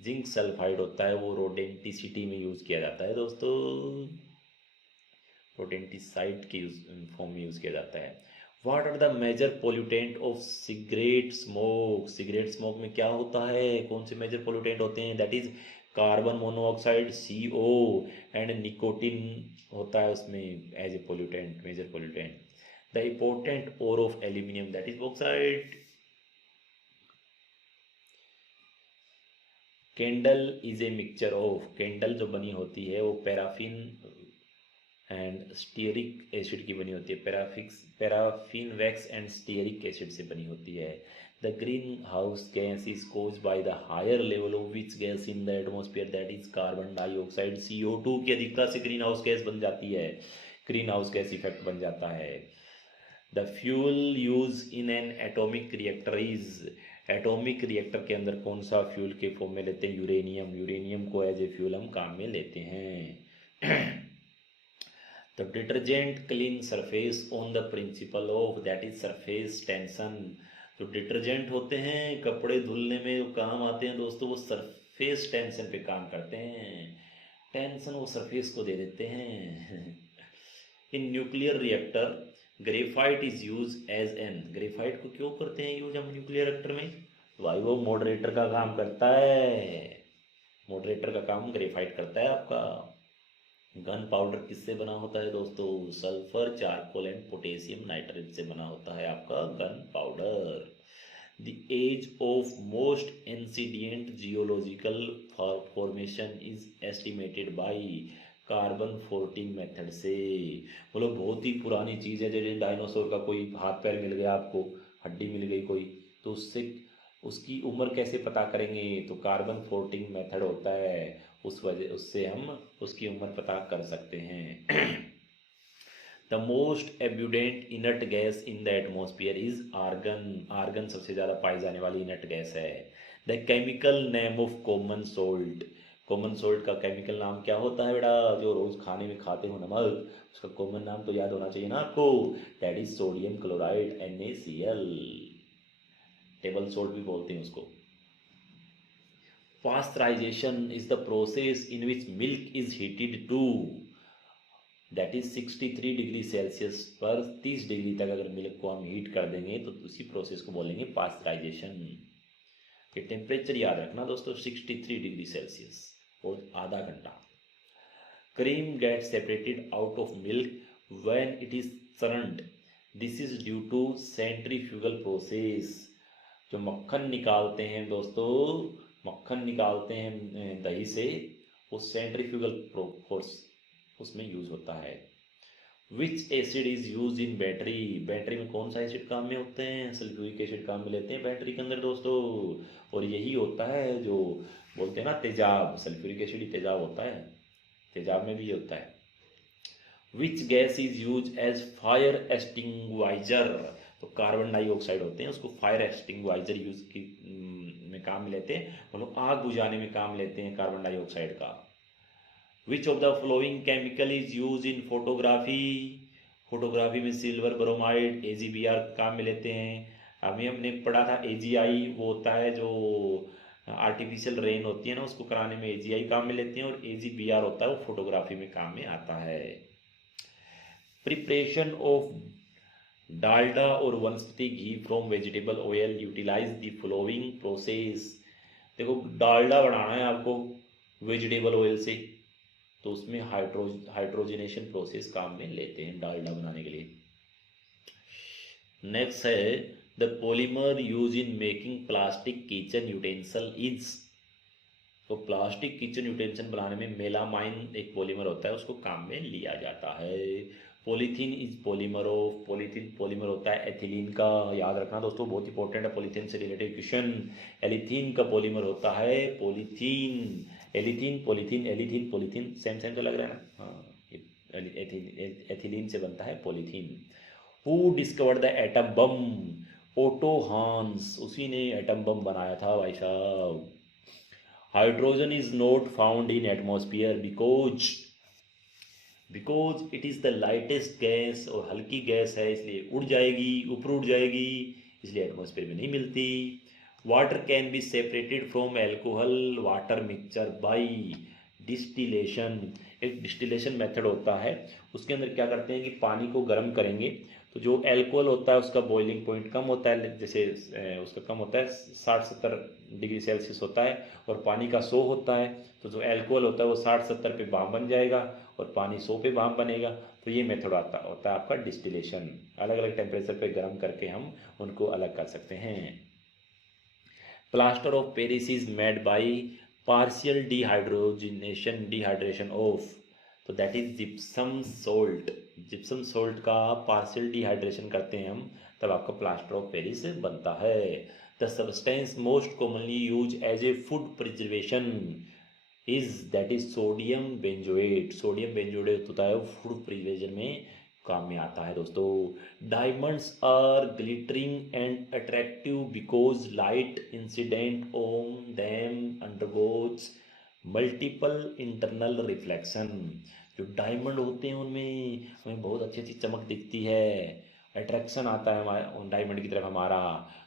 zinc sulphide होता है वो रोडेंटिसिटी में यूज किया जाता है दोस्तों, रोडेंटिसाइड की फॉर्म में यूज किया जाता है। What are the major pollutant of cigarette smoke. Cigarette smoke में क्या होता है, कौन से मेजर पोल्यूटेंट होते हैं? That is carbon monoxide CO and nicotine होता है उसमें as a pollutant, major pollutant. The important ore of aluminium, that is bauxite. Candle is a mixture of, candle जो बनी होती है वो पैराफिन एंड स्टीयरिक एसिड की बनी होती है, paraffin wax and stearic acid से बनी होती है। The green house gas is cause by the higher level of which gas in the atmosphere, that is carbon dioxide CO2 की अधिकता से ग्रीन हाउस गैस बन जाती है, ग्रीन हाउस गैस इफेक्ट बन जाता है। The fuel use in an atomic reactor is, atomic reactor के अंदर कौन सा फ्यूल के फॉर्म में लेते हैं? यूरेनियम, यूरेनियम को एज ए फ्यूल हम काम में लेते हैं। The detergent clean surface on the principle of, that is surface tension। जो डिटर्जेंट होते हैं कपड़े धुलने में जो काम आते हैं दोस्तों वो सरफेस टेंशन पे काम करते हैं, टेंशन वो सरफेस को दे देते हैं। In nuclear reactor graphite is use as an, graphite को क्यों करते हैं यूज हम न्यूक्लियर रिएक्टर में? भाई वो मॉडरेटर का काम करता है, मॉडरेटर का काम ग्रेफाइट करता है आपका। गन पाउडर किससे बना होता है दोस्तों? Sulphur, charcoal and potassium nitrate से बना होता है आपका gun powder. The age of most ancient geological formation is estimated by, carbon 14 method से। बोलो बहुत ही पुरानी चीज़ है, जैसे डायनासोर का कोई हाथ पैर मिल गया आपको, हड्डी मिल गई कोई, तो उससे उसकी उम्र कैसे पता करेंगे? तो कार्बन 14 मेथड होता है, उस वजह उससे हम उसकी उम्र पता कर सकते हैं। The most abundant inert gas in the atmosphere is argon. Argon सबसे ज़्यादा पाई जाने वाली इनर्ट गैस है। The chemical name of common salt. Common salt का केमिकल नाम क्या होता है बेटा? जो रोज़ खाने में खाते हो नमक, उसका कॉमन नाम तो याद होना चाहिए ना आपको। That is sodium chloride NaCl। Table salt भी बोलते हैं उसको। Pasteurisation is the process in which milk is heated to, that is 63 degree Celsius पर 30 डिग्री तक अगर मिल्क को हम हीट कर देंगे तो उसी प्रोसेस को बोलेंगे पास्चराइजेशन। ये टेम्परेचर याद रखना दोस्तों, 63 डिग्री सेल्सियस और आधा घंटा। Cream get separated out of milk when it is churned, this is due to centrifugal process. जो मक्खन निकालते हैं दोस्तों, मक्खन निकालते हैं दही से, वो सेंट्रीफ्यूगल फोर्स उसमें यूज होता है। Which acid is use in battery. Battery में कौन सा एसिड काम में होते हैं? सल्फ्यूरिक एसिड काम में लेते हैं बैटरी के अंदर दोस्तों। और यही होता है जो बोलते हैं ना तेजाब, सल्फ्यूरिक एसिड ही तेजाब होता है, तेजाब में भी ये होता है। Which gas is use as fire extinguisher. तो कार्बन डाइऑक्साइड होते हैं, उसको फायर एक्सटिंग्वाइजर यूज की में काम में लेते हैं, मतलब आग बुझाने में काम लेते हैं कार्बन डाइऑक्साइड का। विच of the flowing chemical is use in photography. Photography में सिल्वर ब्रोमाइड AgBr काम में लेते हैं। अभी हमने पढ़ा था AgI, वो होता है जो आर्टिफिशियल रेन होती है ना, उसको कराने में AgI काम में लेते हैं, और AgBr होता है वो फोटोग्राफी में काम में आता है। प्रिपरेशन ऑफ डालडा और vanaspati ghee from vegetable oil utilise the following process. देखो डालडा बनाना है आपको वेजिटेबल ऑयल से, तो उसमें हाइड्रोजनेशन प्रोसेस काम में लेते हैं डालडा बनाने के लिए। नेक्स्ट है the polymer use in making plastic kitchen utensil is. तो प्लास्टिक किचन यूटेंसिल बनाने में मेलामाइन एक पॉलीमर होता है, उसको काम में लिया जाता है। Polythene is polymer of. Polythene polymer होता है एथिलीन का, याद रखना दोस्तों, बहुत इंपॉर्टेंट है पॉलीथीन से रिलेटेड क्वेश्चन। एलिथीन का पॉलीमर होता है polythene. एलिथीन polythene एलिथीन polythene same same तो लग रहा है ना, हाँ। एथिलीन से बनता है polythene. Who discovered the atom bomb. Otto Hahn, उसी ने एटम बम बनाया था भाई साहब। Hydrogen is not found in atmosphere because it is the lightest gas, और हल्की गैस है इसलिए उड़ जाएगी, ऊपर उड़ जाएगी, इसलिए एटमोसफियर में नहीं मिलती। Water can be separated from alcohol water mixture by distillation. एक डिस्टिलेशन मेथड होता है, उसके अंदर क्या करते हैं कि पानी को गर्म करेंगे तो जो एल्कोहल होता है उसका बॉइलिंग पॉइंट कम होता है, जैसे उसका कम होता है 60-70 डिग्री सेल्सियस होता है, और पानी का 100 होता है, तो जो एल्कोहल होता है वो 60-70 पे बाम बन जाएगा और पानी 100 पे बाम बनेगा। तो ये मेथड होता है आपका डिस्टिलेशन। अलग अलग टेम्परेचर पे गर्म करके हम उनको अलग कर सकते हैं। Plaster of Paris is made by partial dehydration of, तो that is gypsum salt. Gypsum salt का पार्शियल डिहाइड्रेशन करते हैं हम, तब आपका प्लास्टर ऑफ पेरिस बनता है। The substance most commonly use as a food preservation is, that is sodium benzoate. Sodium benzoate होता है वो फूड प्रिजर्वेशन में काम में आता है दोस्तों। Diamonds are glittering and attractive because light incident on them undergoes multiple internal reflection. जो डायमंड होते हैं उनमें हमें बहुत अच्छी अच्छी चमक दिखती है, अट्रैक्शन आता है हमारे डायमंड की तरफ हमारा,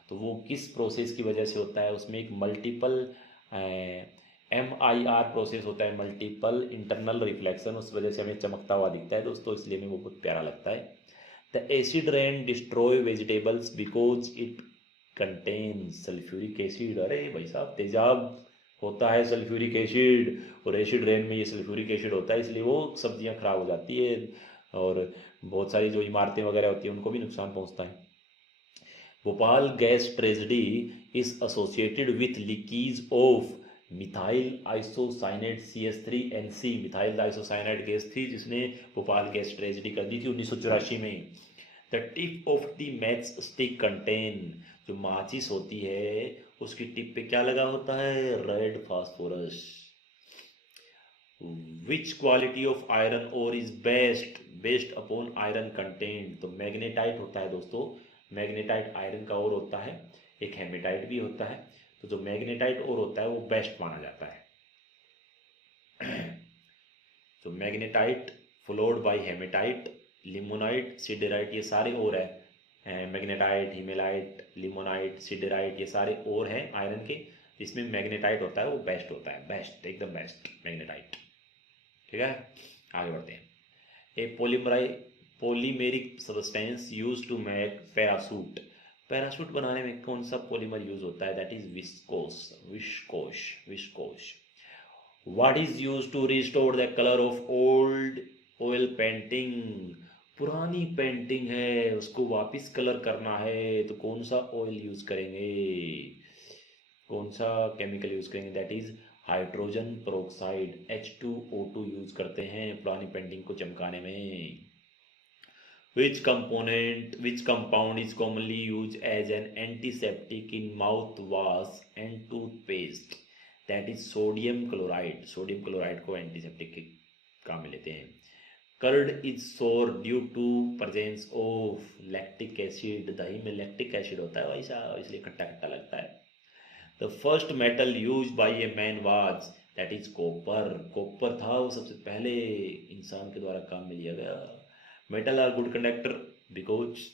तो वो किस प्रोसेस की वजह से होता है? उसमें एक मल्टीपल MIR प्रोसेस होता है, मल्टीपल इंटरनल रिफ्लेक्शन, उस वजह से हमें चमकता हुआ दिखता है दोस्तों, इसलिए हमें वो बहुत प्यारा लगता है। The acid rain destroy vegetables because it contains sulphuric acid. अरे भाई साहब तेजाब होता है सल्फ्यूरिक एसिड, और एसिड रेन में ये सल्फ्यूरिक एसिड होता है, इसलिए वो सब्जियां खराब हो जाती है, और बहुत सारी जो इमारतें वगैरह होती हैं उनको भी नुकसान पहुंचता है। Bhopal gas tragedy is associated with leakage of methyl isocyanate CH3NC, methyl isocyanate gas थी जिसने भोपाल गैस ट्रेजेडी कर दी थी 1984 में। The tip of the match stick contain, जो माचिस होती है उसकी टिप पे क्या लगा होता है, red phosphorus. Which quality of iron ore is best, based upon iron content, तो मैग्नेटाइट होता है दोस्तों, मैग्नेटाइट आयरन का ओर होता है, एक हेमेटाइट भी होता है, तो जो मैग्नेटाइट ओर होता है वो बेस्ट माना जाता है। तो magnetite followed by haematite, limonite, siderite, ये सारे ओर है, मैग्नेटाइट, हिमेलाइट, लिमोनाइट, सिडेराइट, ये सारे ओर हैं आयरन के, जिसमें मैग्नेटाइट होता है वो बेस्ट होता है, बेस्ट, एकदम बेस्ट मैग्नेटाइट। ठीक है, आगे बढ़ते हैं। A polymeric substance use to make parachute, parachute बनाने में कौन सा पॉलीमर यूज होता है, that is viscose, viscose, viscose. What is used to restore the color of old oil painting, पुरानी पेंटिंग है उसको वापस कलर करना है तो कौन सा ऑयल यूज करेंगे, कौन सा केमिकल यूज करेंगे, that is hydrogen peroxide, H2O2 use करते हैं पुरानी पेंटिंग को चमकाने में। Which compound is commonly used as an antiseptic in mouthwash and toothpaste, that is sodium chloride, sodium chloride को एंटीसेप्टिक के काम में लेते हैं। Curd is sour due to presence of lactic acid, दही में लैक्टिक एसिड होता है वैसा, इसलिए खट्टा खट्टा लगता है। The first metal use by a man was, that is copper, copper था वो सबसे पहले इंसान के द्वारा काम में लिया गया। Metal are good conductor because,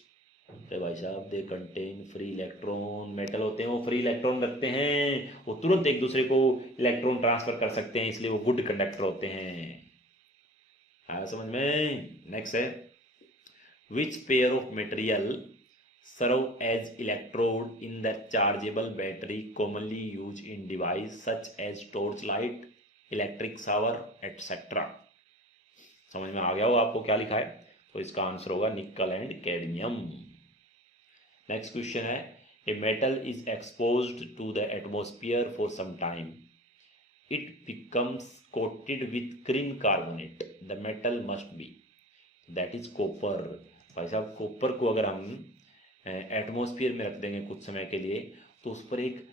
तो भाई साहब they contain free electron, metal होते हैं वो फ्री इलेक्ट्रॉन रखते हैं, वो तुरंत एक दूसरे को इलेक्ट्रॉन ट्रांसफर कर सकते हैं, इसलिए वो गुड कंडक्टर होते हैं। आया समझ में। नेक्स्ट है, which pair of material serve as electrode in the chargeable battery commonly use in device such as torch light, electric shower etcetera. समझ में आ गया हो आपको क्या लिखा है, तो इसका आंसर होगा निकल एंड कैडमियम। नेक्स्ट क्वेश्चन है, a metal is exposed to the atmosphere for some time, it becomes coated with green carbonate, the metal must be, that is copper. भाई साहब कॉपर को अगर हम एटमॉस्फेयर में रख देंगे कुछ समय के लिए तो उस पर एक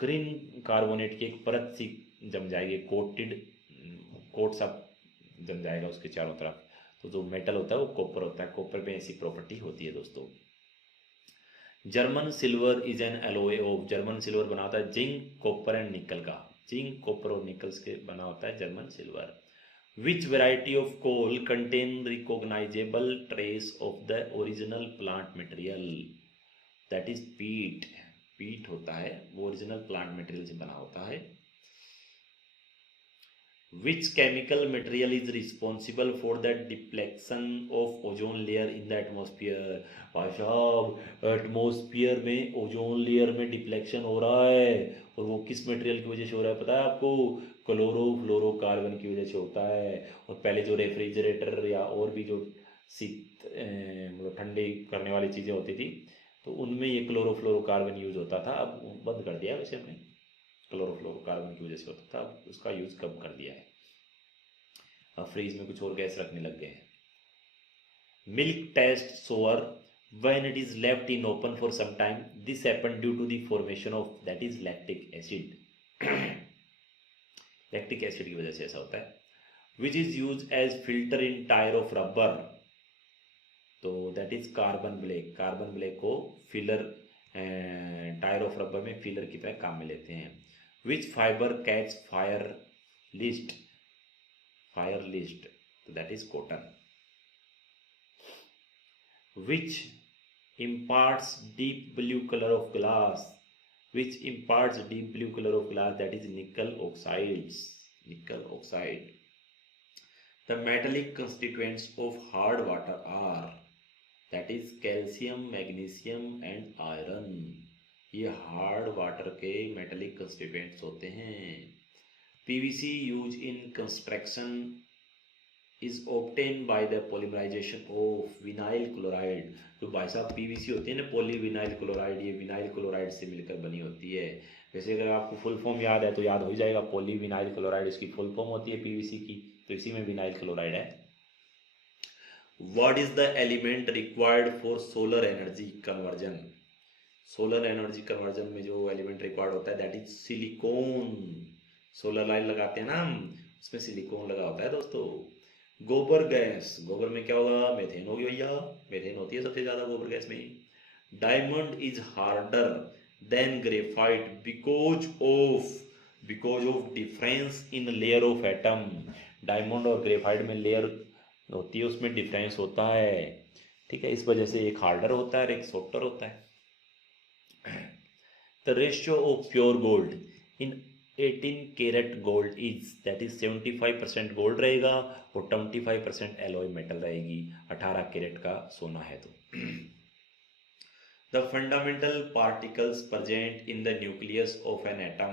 ग्रीन कार्बोनेट की एक परत सी जम जाएगी, कोट सा जम जाएगा उसके चारों तरफ, तो जो मेटल होता है वो कॉपर होता है, कॉपर में ऐसी प्रॉपर्टी होती है दोस्तों। German silver is an alloy of, German silver बना होता है जिंक, कॉपर एंड निकल का, जिंक, कॉपर और निकल्स के बना होता है German silver. Which variety of coal contain recognisable trace of the original plant material, that is peat, peat होता है वो ओरिजिनल प्लांट मटेरियल से बना होता है। Which chemical material is responsible for the deflection of ozone layer in the atmosphere, भाई साहब atmosphere में ओजोन लेयर में डिफ्लेक्शन हो रहा है, और वो किस मटेरियल की वजह से हो रहा है पता है आपको, क्लोरोफ्लोरोकार्बन की वजह से होता है। और पहले जो रेफ्रिजरेटर या और भी जो शीत मतलब ठंडी करने वाली चीज़ें होती थी तो उनमें ये क्लोरोफ्लोरोकार्बन यूज होता था, अब बंद कर दिया वैसे हमने, क्लोरोफ्लोरोकार्बन की वजह से होता था, उसका यूज कम कर दिया है, अब फ्रीज में कुछ और गैस रखने लग गए हैं। Milk taste sour when it is left in open for some time, this happened due to the formation of that is lactic acid, lactic acid की वजह से ऐसा होता है। which is used as filter in tire of rubber, तो that is carbon black, carbon black को filler tyre of rubber में filler की तरह काम में लेते हैं। Which fibre catch fire least, fire least, तो that is cotton. Which imparts deep blue color of glass, which imparts deep blue color of glass, that is nickel oxides, nickel oxide। the metallic constituents of hard water are, that is calcium, magnesium and iron, ये hard water के metallic constituents होते हैं। PVC use in construction is obtain by the polymerisation of vinyl chloride. जो भाई साहब PVC होती है ना, पॉलीविनाइल क्लोराइड, ये विनाइल क्लोराइड से मिलकर बनी होती है। वैसे अगर आपको फुल फॉर्म याद है तो याद हो जाएगा, पॉलीविनाइल क्लोराइड इसकी फुल फॉर्म होती है पीवीसी की, तो इसी में विनाइल क्लोराइड है। What is the element required for solar energy conversion. Solar energy conversion में जो एलिमेंट रिक्वायर्ड होता है that is silicon. Solar light लगाते हैं ना हम, उसमें सिलिकॉन लगा होता है दोस्तों। गोबर गैस, गोबर में क्या होगा, मेथेन होगी भैया, मेथेन होती है सबसे ज्यादा गोबर गैस में। Diamond is harder than graphite because of difference in layer of atom. Diamond और ग्रेफाइट में लेयर होती है, उसमें डिफरेंस होता है, ठीक है, इस वजह से एक हार्डर होता है और एक सॉफ्टर होता है। The ratio of pure gold in 18 carat gold is, that is 75% gold रहेगा और 25% एलॉय मेटल रहेगी। 18 कैरेट का सोना है तो। The fundamental particles present in the nucleus of an atom.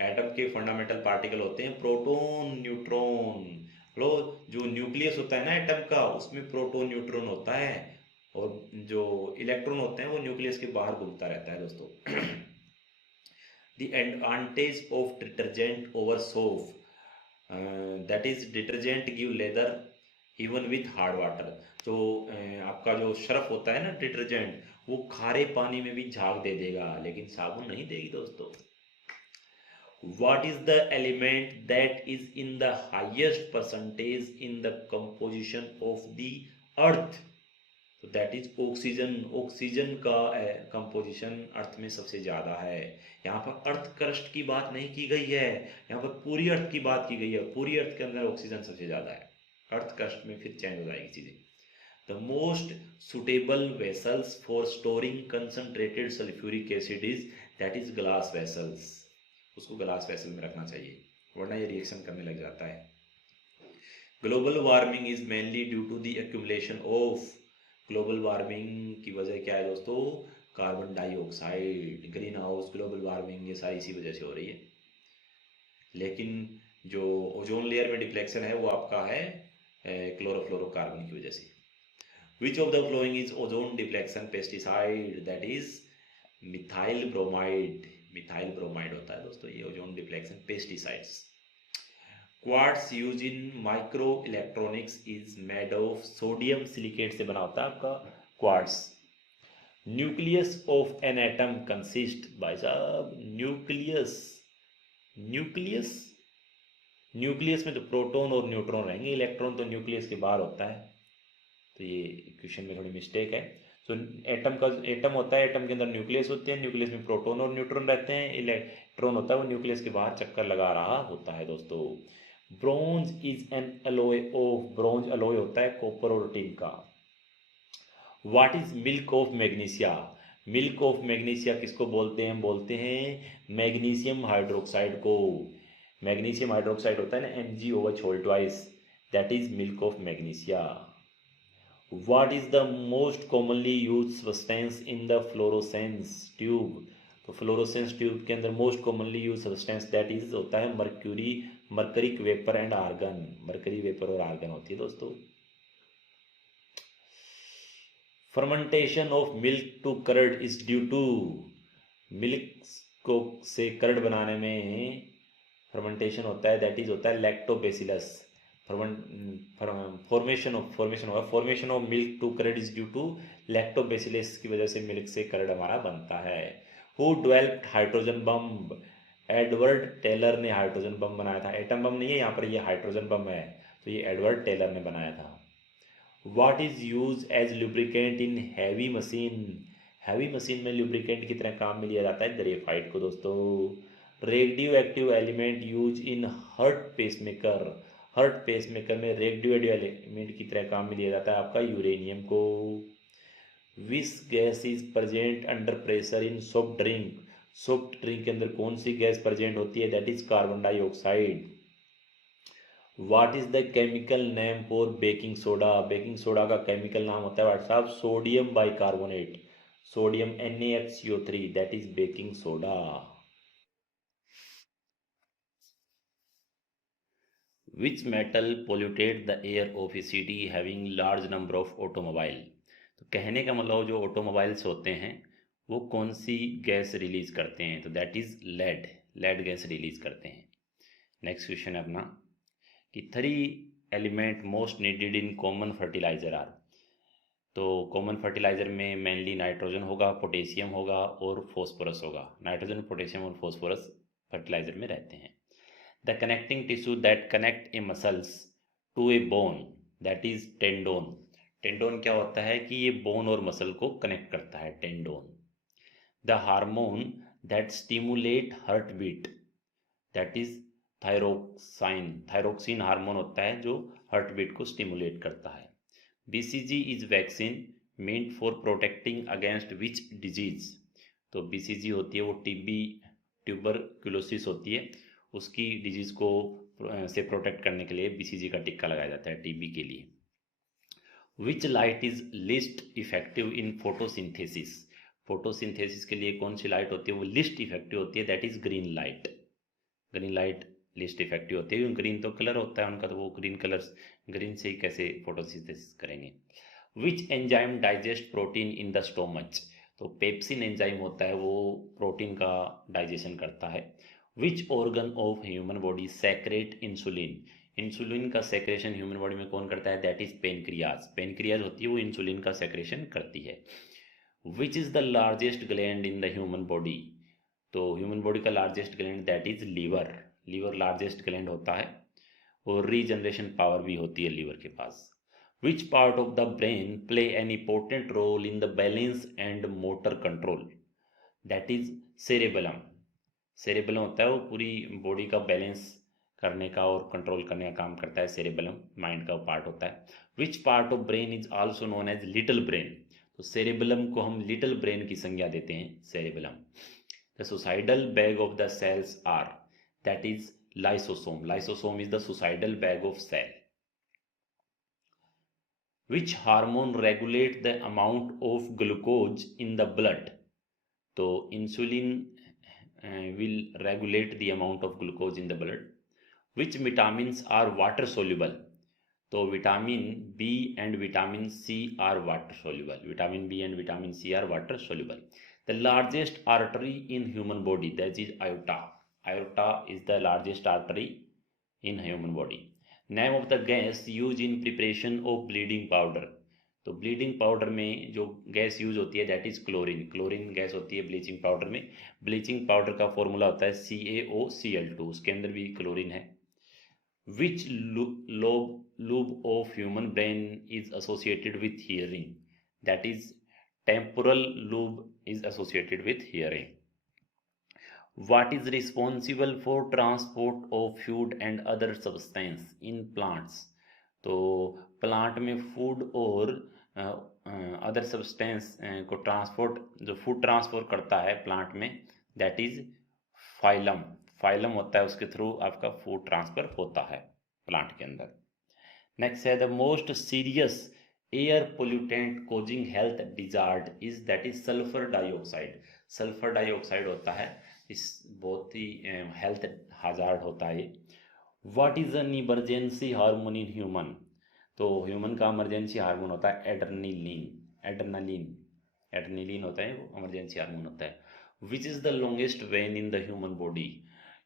Atom के फंडामेंटल पार्टिकल होते हैं प्रोटॉन, न्यूट्रॉन। लो, जो न्यूक्लियस होता है ना एटम का, उसमें प्रोटॉन न्यूट्रॉन होता है, और जो इलेक्ट्रॉन होते हैं वो न्यूक्लियस के बाहर घूमता रहता है दोस्तों। The advantage of detergent over soap, that is detergent give leather even with hard water। तो आपका जो सर्फ होता है ना डिटर्जेंट, वो खारे पानी में भी झाग दे देगा लेकिन साबुन नहीं देगी दोस्तों। What is the element that is in the highest percentage in the composition of the earth? तो दैट इज ऑक्सीजन। ऑक्सीजन का कंपोजिशन अर्थ में सबसे ज़्यादा है। यहाँ पर अर्थ क्रस्ट की बात नहीं की गई है, यहाँ पर पूरी अर्थ की बात की गई है। पूरी अर्थ के अंदर ऑक्सीजन सबसे ज़्यादा है, अर्थ क्रस्ट में फिर चेंज हो जाएगी चीज़ें। The most suitable vessels for storing concentrated sulphuric acid is, that is glass vessels. उसको ग्लास वेसल में रखना चाहिए, वरना ये रिएक्शन करने लग जाता है। Global warming is mainly due to the accumulation of, global warming की वजह क्या है दोस्तों, carbon dioxide, green house, global warming, ये सारी इसी वजह से हो रही है। लेकिन जो ओजोन लेयर में डिप्लेक्शन है वो आपका है क्लोरोफ्लोरोकार्बन की वजह से। विच of the following is ozone deflection pesticide, that is methyl bromide. Methyl bromide होता है दोस्तों ये ozone deflection pesticides. Quartz use in micro electronics is made of sodium silicate से बना होता है आपका quartz. Nucleus of an atom consist, भाई साहब न्यूक्लियस, न्यूक्लियस, न्यूक्लियस में तो प्रोटॉन और न्यूट्रॉन रहेंगे, इलेक्ट्रॉन तो न्यूक्लियस के बाहर होता है, तो ये क्वेश्चन में थोड़ी मिस्टेक है। तो एटम का, एटम होता है, एटम के अंदर न्यूक्लियस होते हैं, न्यूक्लियस में प्रोटॉन और न्यूट्रॉन रहते हैं, इलेक्ट्रॉन होता है वो न्यूक्लियस के बाहर चक्कर लगा रहा होता है दोस्तों। Bronze is an alloy of, bronze alloy होता है कॉपर और टिन का। What is milk of magnesia, milk of magnesia किसको बोलते हैं, बोलते हैं मैग्नीशियम हाइड्रोक्साइड को। मैग्नीशियम हाइड्रोक्साइड होता है ना MgOH whole twice, that is milk of magnesia. What is the most commonly used substance in the fluorescence tube, तो फ्लोरोसेंस ट्यूब के अंदर most commonly use substance that is होता है mercury, mercuric vapour and argon. Mercury vapour और argon होती है दोस्तों। Fermentation of milk to curd is due to, milk को से कर्ड बनाने में फर्मेंटेशन होता है, दैट इज होता है lactobacillus. Formation of milk to curd is due to lactobacillus की वजह से मिल्क से कर्ड हमारा बनता है। Who developed hydrogen bomb, Edward Teller ने हाइड्रोजन बम बनाया था। एटम बम नहीं है यहाँ पर, ये हाइड्रोजन बम है, तो ये एडवर्ड टेलर ने बनाया था। What is use as lubricant in heavy machine, heavy machine में लुब्रिकेंट की तरह काम में लिया जाता है ग्रेफाइट को दोस्तों। Radioactive element use in heart pacemaker, heart pacemaker में रेडियो एलिमेंट की तरह काम में लिया जाता है आपका यूरेनियम को। विच gas is present under pressure in soft drink, soft drink के अंदर कौन सी गैस प्रेजेंट होती है, that is carbon dioxide. What is the chemical name for baking soda, baking soda का केमिकल नाम होता है WhatsApp sodium bicarbonate, sodium NaHCO3, that is baking soda. Which metal polluted the air of A city having large number of automobile. तो कहने का मतलब जो automobiles होते हैं वो कौन सी गैस रिलीज करते हैं, तो that is lead gas release करते हैं। नेक्स्ट क्वेश्चन है अपना कि 3 element most needed in common fertiliser are. तो कॉमन फर्टिलाइजर में मेनली नाइट्रोजन होगा, पोटेशियम होगा और फॉस्फोरस होगा। नाइट्रोजन, पोटेशियम और फॉस्फोरस फर्टिलाइजर में रहते हैं। The connecting tissue that connect a muscles to a bone that is tendon. Tendon क्या होता है कि ये बोन और मसल को कनेक्ट करता है, tendon. The hormone that stimulate heart beat that is thyroxine. Thyroxine hormone होता है जो हार्ट बीट को स्टिमुलेट करता है। BCG is vaccine meant for protecting against which disease. तो BCG होती है वो टीबी, ट्यूबरक्लोसिस होती है, उसकी डिजीज को से प्रोटेक्ट करने के लिए BCG का टिक्का लगाया जाता है टीबी के लिए। Which light is list effective in photosynthesis. Photosynthesis के लिए कौन सी लाइट होती है वो लिस्ट इफेक्टिव होती है, that is green light. Green light list effective होती है, ग्रीन तो कलर होता है उनका, तो वो ग्रीन कलर्स, ग्रीन से ही कैसे फोटोसिंथेसिस करेंगे। Which enzyme digest protein in the stomach. तो पेप्सिन एंजाइम होता है वो प्रोटीन का डाइजेशन करता है। Which organ of human body secrete insulin. Insulin का सेक्रेशन ह्यूमन बॉडी में कौन करता है, दैट इज पेनक्रियाज। पेनक्रियाज होती है वो इंसुलिन का सेक्रेशन करती है। Which is the largest gland in the human body. तो ह्यूमन बॉडी का largest gland that is liver. Liver largest gland होता है और रीजनरेशन पावर भी होती है लीवर के पास। Which part of the brain play an important role in the balance and motor control, that is cerebellum. Cerebellum होता है वो पूरी बॉडी का बैलेंस करने का और कंट्रोल करने का काम करता है, सेरेबेलम माइंड का पार्ट होता है। Which part of brain is also known as little brain. तो सेरेबेलम को हम लिटिल ब्रेन की संज्ञा देते हैं, cerebellum. The suicidal bag of the cells are, that is lysosome. Lysosome is the suicidal bag of cell. Which hormone regulate the amount of glucose in the blood? तो insulin will regulate the amount of glucose in the blood. Which vitamins are water soluble? तो vitamin B and vitamin C are water soluble. Vitamin B and vitamin C are water soluble. The largest artery in human body, that is aorta. Aorta is the largest artery in human body. Name of the gas used in preparation of bleeding powder. तो bleeding powder में जो gas use होती है that is chlorine. Chlorine gas होती है bleaching powder में। Bleaching powder का formula होता है CaOCl2, उसके अंदर भी क्लोरीन है। विच lobe of human brain is associated with hearing, that is temporal lobe is associated with hearing. What is responsible for transport of food and other substance in plants? तो plant में food और other substance को transport, जो food transport करता है plant में, that is phylum. Phylum होता है, उसके थ्रू आपका फूड ट्रांसफर होता है प्लांट के अंदर। नेक्स्ट है the most serious air pollutant causing health hazard is, that is sulphur dioxide. Sulphur dioxide होता है, इस बहुत ही हेल्थ हजार्ड होता है ये। What is an emergency hormone in human. तो ह्यूमन का इमरजेंसी हार्मोन होता है एड्रेनलिन। एड्रेनलिन होता है वो इमरजेंसी हार्मोन होता है। Which is the longest vein in the human body.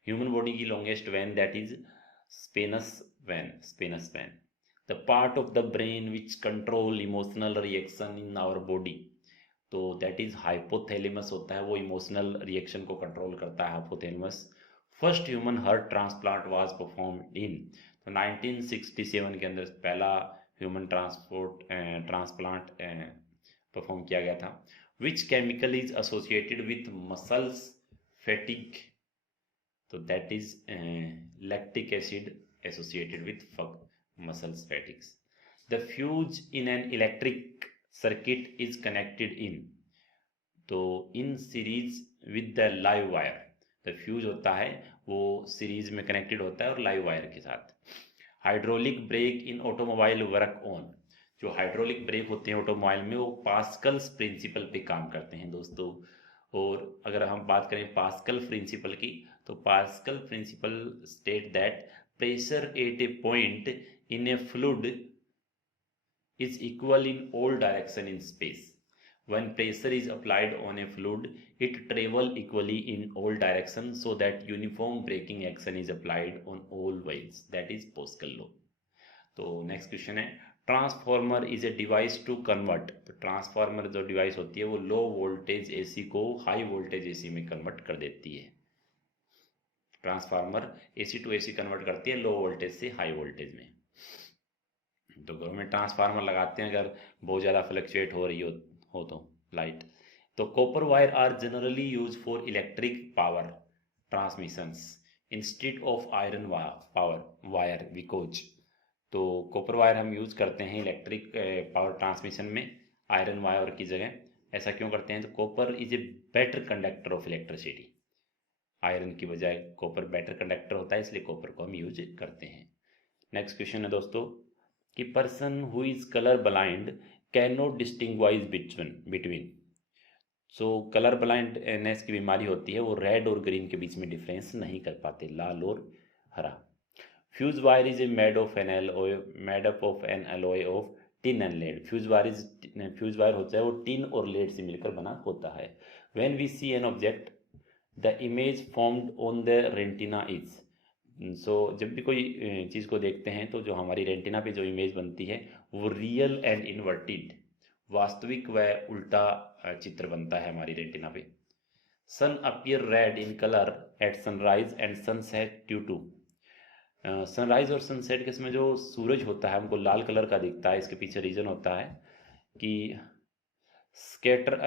Human body की longest vein that is saphenous vein. The part of the brain which control emotional reaction in our body, तो that is hypothalamus होता है, वो emotional reaction को control करता है, hypothalamus. First human heart transplant was performed in, तो 1967 के अंदर पहला ह्यूमन ट्रांसप्लांट परफॉर्म किया गया था। Which chemical is associated with muscles fatigue, तो that is lactic acid associated with muscles fatigues. The fuse in an electric circuit is connected in, तो in series with the live wire। the fuse होता है वो series में connected होता है और live wire के साथ। Hydraulic brake in automobile work on, जो हाइड्रोलिक ब्रेक होते हैं ऑटोमोबाइल में वो पास्कल्स प्रिंसिपल पे काम करते हैं दोस्तों। और अगर हम बात करें पास्कल प्रिंसिपल की, तो Pascal principle state that pressure at a point in a fluid is equal in all direction in space. When pressure is applied on a fluid, it travel equally in all directions so that uniform braking action is applied on all wheels. That is Pascal law. तो next question है, transformer is a device to convert. तो transformer जो device होती है वो low voltage AC को high voltage AC में convert कर देती है। Transformer AC to AC convert करती है लो वोल्टेज से हाई वोल्टेज में। तो घरों में ट्रांसफार्मर लगाते हैं अगर बहुत ज़्यादा फ्लक्चुएट हो रही हो तो लाइट। तो copper wire are generally use for electric power transmissions instead of iron power wire because. तो कॉपर वायर हम यूज़ करते हैं इलेक्ट्रिक पावर ट्रांसमिशन में आयरन वायर की जगह। ऐसा क्यों करते हैं? तो copper is a better conductor of electricity. Iron की बजाय कॉपर बेटर कंडक्टर होता है, इसलिए कॉपर को हम यूज करते हैं। नेक्स्ट क्वेश्चन है दोस्तों कि person who is colour blind can not distinguish between. So colour blindness की बीमारी होती है, वो रेड और ग्रीन के बीच में डिफरेंस नहीं कर पाते, लाल और हरा। Fuse wire is a made up of an alloy of tin and lead. Fuse wire होता है वो टिन और लेड से मिलकर बना होता है। When we see an object the image formed on the retina is. So जब भी कोई चीज़ को देखते हैं तो जो हमारी रेटिना पे जो इमेज बनती है वो रियल एंड इन्वर्टेड, वास्तविक व उल्टा चित्र बनता है हमारी रेटिना पे। Sun appear red in colour at sunrise and sunset due to. Sunrise और सनसेट के समय जो सूरज होता है हमको लाल कलर का दिखता है। इसके पीछे रीज़न होता है कि स्केटर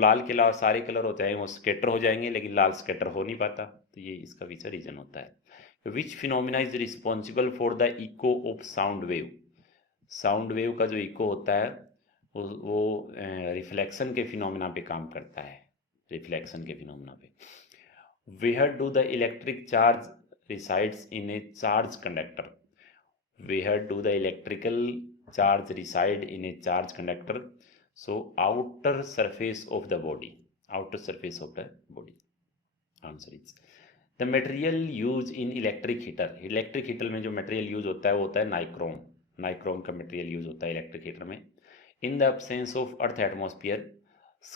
लाल के अलावा सारे कलर होते हैं वो स्केटर हो जाएंगे, लेकिन लाल स्केटर हो नहीं पाता। तो ये इसका पीछे रीज़न होता है। विच phenomena is responsible for the eco of sound wave. Sound wave का जो इको होता है वो रिफ्लेक्शन के फिनोमिना पे काम करता है, रिफ्लेक्शन के फिनोमिना पे। Where do the electric charge resides in a charged conductor. Where do the electrical charge reside in a charged conductor? So outer surface of the body. Outer surface of the body. Answer is the material used in electric heater. Electric heater में जो material use होता है वो होता है nichrome. Nichrome का material use होता है इलेक्ट्रिक हीटर में। In the absence of earth atmosphere,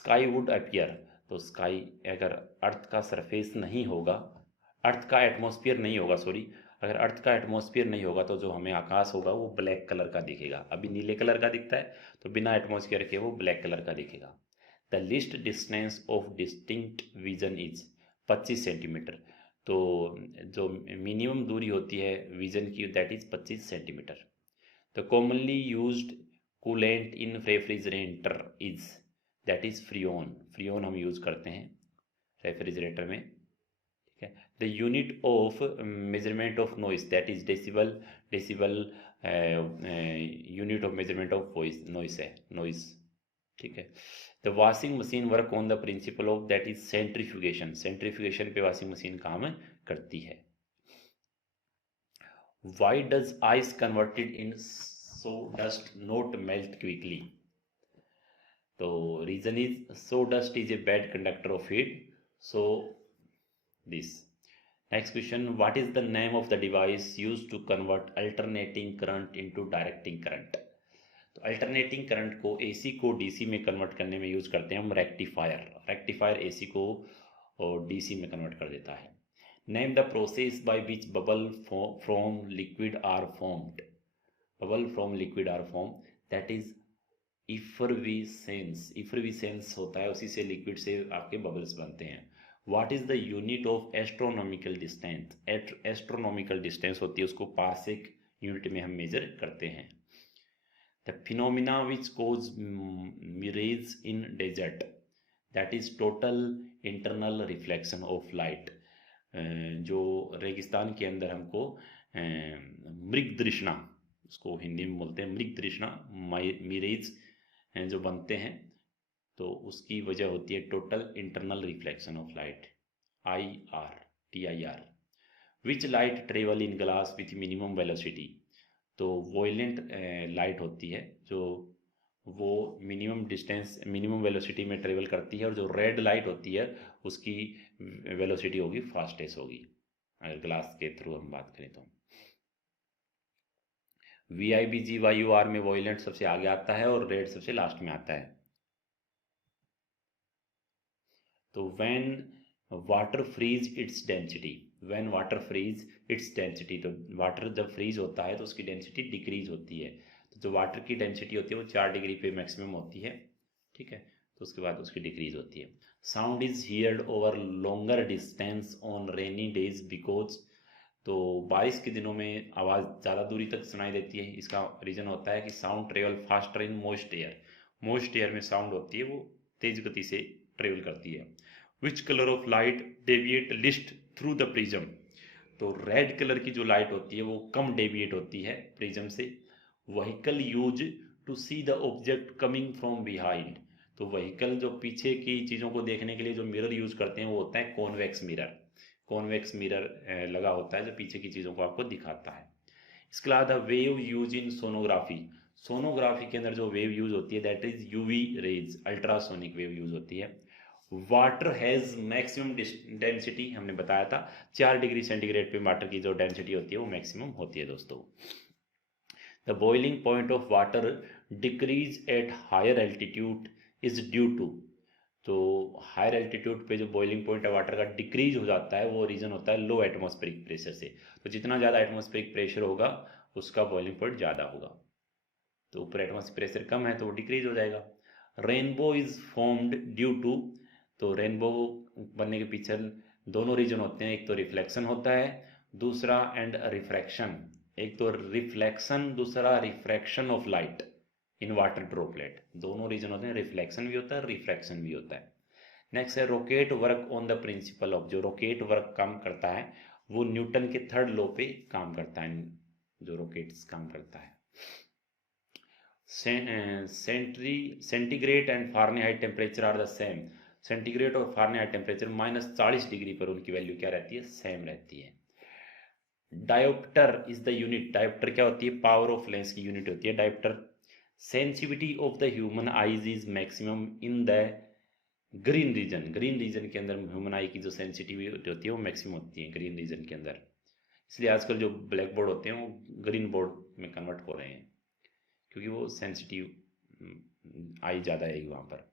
sky would appear. तो स्काई अगर अर्थ का सरफेस नहीं होगा, अर्थ का एटमॉस्फेयर नहीं होगा, अगर अर्थ का एटमॉस्फेयर नहीं होगा तो जो हमें आकाश होगा वो ब्लैक कलर का दिखेगा। अभी नीले कलर का दिखता है, तो बिना एटमॉस्फेयर के वो ब्लैक कलर का दिखेगा। The least distance of distinct vision is 25 centimetre. तो जो मिनिमम दूरी होती है विजन की that is 25 centimetre. The commonly used coolant in refrigerator is that is Freon. Freon हम यूज़ करते हैं रेफ्रिजरेटर में। The unit of measurement of noise that is decibel unit of measurement of noise है noise, ठीक है। The washing machine work on the principle of that is centrifugation। centrifugation पे washing machine काम करती है। Why does ice converted in sawdust not melt quickly? तो reason is sawdust is a bad conductor of heat, so this. Next question, what is the name of the device used to convert alternating current into directing current? तो alternating current को AC को DC में convert करने में use करते हैं हम rectifier. Rectifier AC को DC में कन्वर्ट कर देता है। Name the process by which bubble from liquid are formed. Bubble from liquid are formed, that is effervescence। effervescence होता है, उसी से लिक्विड से आपके बबल्स बनते हैं। What is the unit of astronomical distance? Astronomical distance होती है, उसको पार्सेक यूनिट में हम मेजर करते हैं। The phenomena which cause mirage in desert, that is total internal reflection of light। जो रेगिस्तान के अंदर हमको मृग तृष्णा, उसको हिंदी में बोलते हैं मृग तृष्णा, मिरेज जो बनते हैं, तो उसकी वजह होती है total internal reflection of light, TIR। Which light travel in glass with minimum velocity. तो वॉयलेंट लाइट होती है जो वो मिनिमम वेलोसिटी में ट्रेवल करती है, और जो रेड लाइट होती है उसकी वेलोसिटी होगी फास्टेस्ट होगी, अगर ग्लास के थ्रू हम बात करें तो। VIBGYUR में वॉयलेंट सबसे आगे आता है और रेड सबसे लास्ट में आता है। तो when water freeze its density, when water freeze its density, तो वाटर जब फ्रीज होता है तो उसकी डेंसिटी डिक्रीज होती है। तो जो वाटर की डेंसिटी होती है वो 4 डिग्री पे मैक्सिमम होती है, ठीक है, तो उसके बाद उसकी डिक्रीज होती है। Sound is heard over longer distance on rainy days because, तो बारिश के दिनों में आवाज़ ज़्यादा दूरी तक सुनाई देती है। इसका रीज़न होता है कि sound travel faster in most air, most air में साउंड होती है वो तेज गति से ट्रेवल करती है। Which colour of light deviate list through the prism, तो रेड कलर की जो लाइट होती है वो कम डेविएट होती है प्रिज्म से। Vehicle use to see the object coming from behind, तो व्हीकल जो पीछे की चीज़ों को देखने के लिए जो मिरर यूज करते हैं वो होता है कॉन्वेक्स मिरर, कॉन्वेक्स मिरर लगा होता है जो पीछे की चीज़ों को आपको दिखाता है। इसके अलावा wave use in sonography, sonography के अंदर जो वेव यूज होती है that is UV rays, ultrasonic wave use होती है। वाटर हैज़ मैक्सिमम डेंसिटी, हमने बताया था 4 डिग्री सेंटीग्रेड पे वाटर की जो डेंसिटी होती है वो मैक्सिमम होती है दोस्तों। The boiling point of water decrease at higher altitude is due to, तो हायर एल्टीट्यूड पे जो बॉइलिंग पॉइंट है वाटर का डिक्रीज हो जाता है वो रीज़न होता है लो एटमॉस्फेरिक प्रेशर से। तो जितना ज़्यादा एटमॉस्फेरिक प्रेशर होगा उसका बॉइलिंग पॉइंट ज़्यादा होगा, तो ऊपर एटमॉस्फेरिक प्रेशर कम है तो वो डिक्रीज हो जाएगा। Rainbow is formed due to, तो रेनबो बनने के पीछे दोनों रीजन होते हैं, एक तो रिफ्लेक्शन होता है दूसरा एंड रिफ्रैक्शन, एक तो रिफ्लेक्शन दूसरा refraction of light in water droplet, दोनों रीजन होते हैं, रिफ्लेक्शन भी होता है रिफ्रैक्शन भी होता है। नेक्स्ट है rocket work on the principle of, जो रोकेट वर्क काम करता है वो न्यूटन के 3rd लॉ पे काम करता है, जो रोकेट्स काम करता है। Centigrade and Fahrenheit temperature are the same, centigrade और फारेनहाइट टेम्परेचर -40 डिग्री पर उनकी वैल्यू क्या रहती है, सेम रहती है। Dioptre is the unit, dioptre क्या होती है, पावर ऑफ लेंस की यूनिट होती है dioptre. Sensitivity of the human eyes is maximum in the green region, green region के अंदर ह्यूमन आई की जो सेंसिटिविटी होती है वो मैक्सिमम होती है ग्रीन रीजन के अंदर, इसलिए आजकल जो ब्लैक बोर्ड होते हैं वो ग्रीन बोर्ड में कन्वर्ट हो रहे हैं क्योंकि वो सेंसिटिव आई ज़्यादा आएगी वहाँ पर,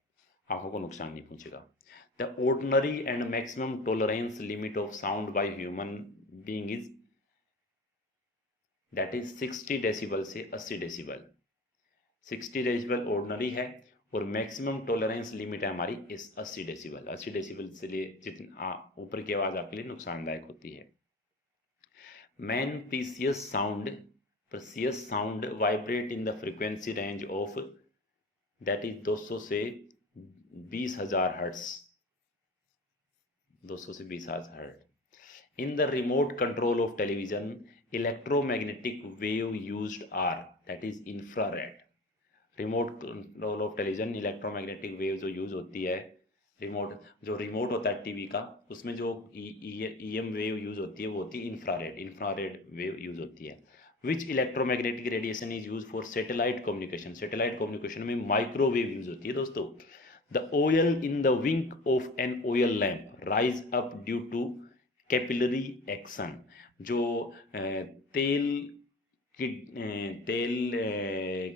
आंखों को नुकसान नहीं पहुँचेगा। The ordinary and maximum tolerance limit of sound by human being is that is 60 decibel से 80 डेसिबल, 60 डेसिबल ऑर्डिनरी है और मैक्सिमम टॉलरेंस लिमिट है हमारी इस 80 डेसिबल, 80 डेसिबल से लिए जितना ऊपर की आवाज़ आपके लिए नुकसानदायक होती है। Man precious sound vibrate in the frequency range of that is 200 से 20,000 हर्ट्ज, 200 से 20,000 hertz. In the remote control of television electromagnetic wave used are that is infrared, remote control of television electromagnetic wave जो use होती है, remote होता है TV का उसमें जो ईएम वेव यूज होती है वो होती है इंफ्रारेड वेव यूज होती है। Which electromagnetic radiation is use for satellite communication, satellite communication में माइक्रोवेव यूज होती है दोस्तों। The oil in the wing of an oil lamp rise up due to capillary action, जो तेल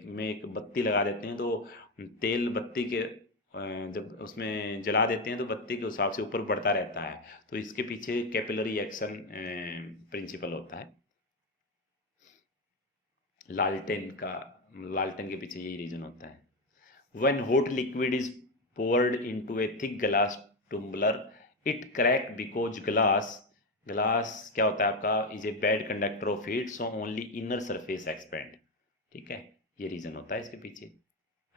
में एक बत्ती लगा देते हैं तो तेल बत्ती के जब उसमें जला देते हैं तो बत्ती के हिसाब से ऊपर बढ़ता रहता है, तो इसके पीछे कैपिलरी एक्शन प्रिंसिपल होता है। लालटेन के पीछे यही रीजन होता है। When hot liquid is poured into a thick glass tumbler it crack because glass क्या होता है आपका, is a bad conductor of heat so only inner surface expand, ठीक है, ये रीजन होता है इसके पीछे।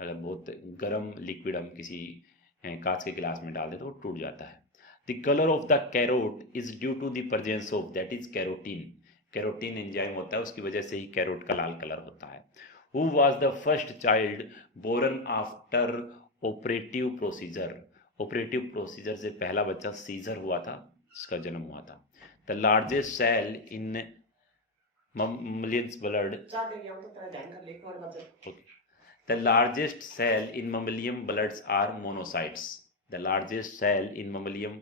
अगर बहुत गर्म लिक्विड हम किसी कांच के गिलास में डाल दें तो वो टूट जाता है। The colour of the carrot is due to the presence of that is carotene, carotene enzyme होता है उसकी वजह से ही कैरोट का लाल कलर होता है। Who was the first child born after operative procedure, operative procedure से पहला बच्चा सीजर हुआ था, इसका जन्म हुआ था। The largest cell in mammalians blood, the largest cell in mammalian bloods are monocytes, the largest cell in mammalian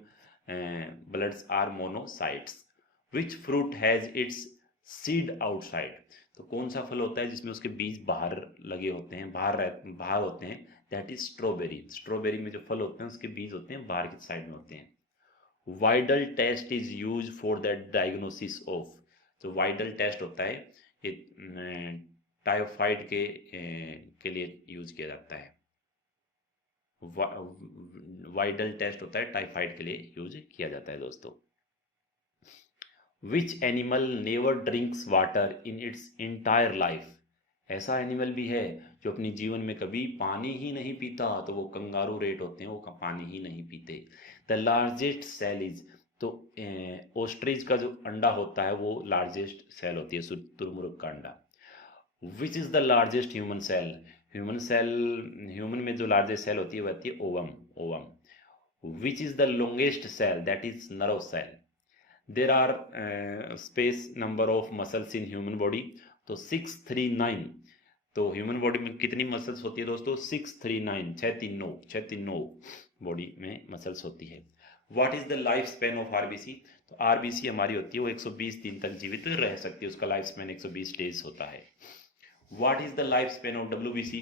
bloods are monocytes. Which fruit has its seed outside, तो कौन सा फल होता है जिसमें उसके बीज बाहर लगे होते हैं, बाहर होते हैं? That is strawberry. स्ट्रॉबेरी में जो फल होते हैं उसके बीज होते हैं बाहर की साइड में होते हैं। Widal test is use for the diagnosis of, जो वाइडल टेस्ट होता है ये टाइफाइड के लिए यूज किया जाता है। वाइडल टेस्ट होता है टाइफाइड के लिए यूज किया जाता है दोस्तों। Which animal never drinks water in its entire life? ऐसा एनिमल भी है जो अपने जीवन में कभी पानी ही नहीं पीता, तो वो कंगारू रेट होते हैं, वो पानी ही नहीं पीते। द लार्जेस्ट सेल इज, तो ओस्ट्रिच का जो अंडा होता है वो लार्जेस्ट सेल होती है, तुरमुर्ग का अंडा। Which is the largest human cell? Human में जो लार्जेस्ट सेल होती है वह होती है ovum. Which is the longest cell? That is nerve cell. There are space number of muscles in human body, तो 639। तो ह्यूमन बॉडी में कितनी मसल्स होती है दोस्तों? 639, 639 बॉडी में मसल्स होती है। What is the life span of RBC? तो आरबीसी हमारी होती है वो 120 दिन तक जीवित रह सकती है, उसका लाइफ स्पेन 120 डेज होता है। What is the life span of WBC?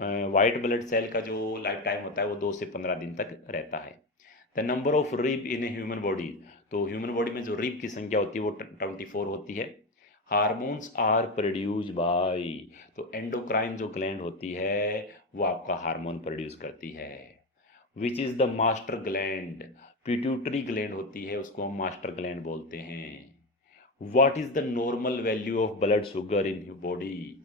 White blood cell का जो लाइफ टाइम होता है वो 2 से 15 दिन तक रहता है। The number of rib in a human body, तो ह्यूमन बॉडी में जो रिब की संख्या होती है वो 24 होती है। हार्मोन्स आर प्रोड्यूस बाय, तो एंडोक्राइन जो ग्लैंड होती है वो आपका हार्मोन प्रोड्यूस करती है। Which is the master gland? Pituitary gland होती है, उसको हम मास्टर ग्लैंड बोलते हैं। What is the normal value of blood sugar in body?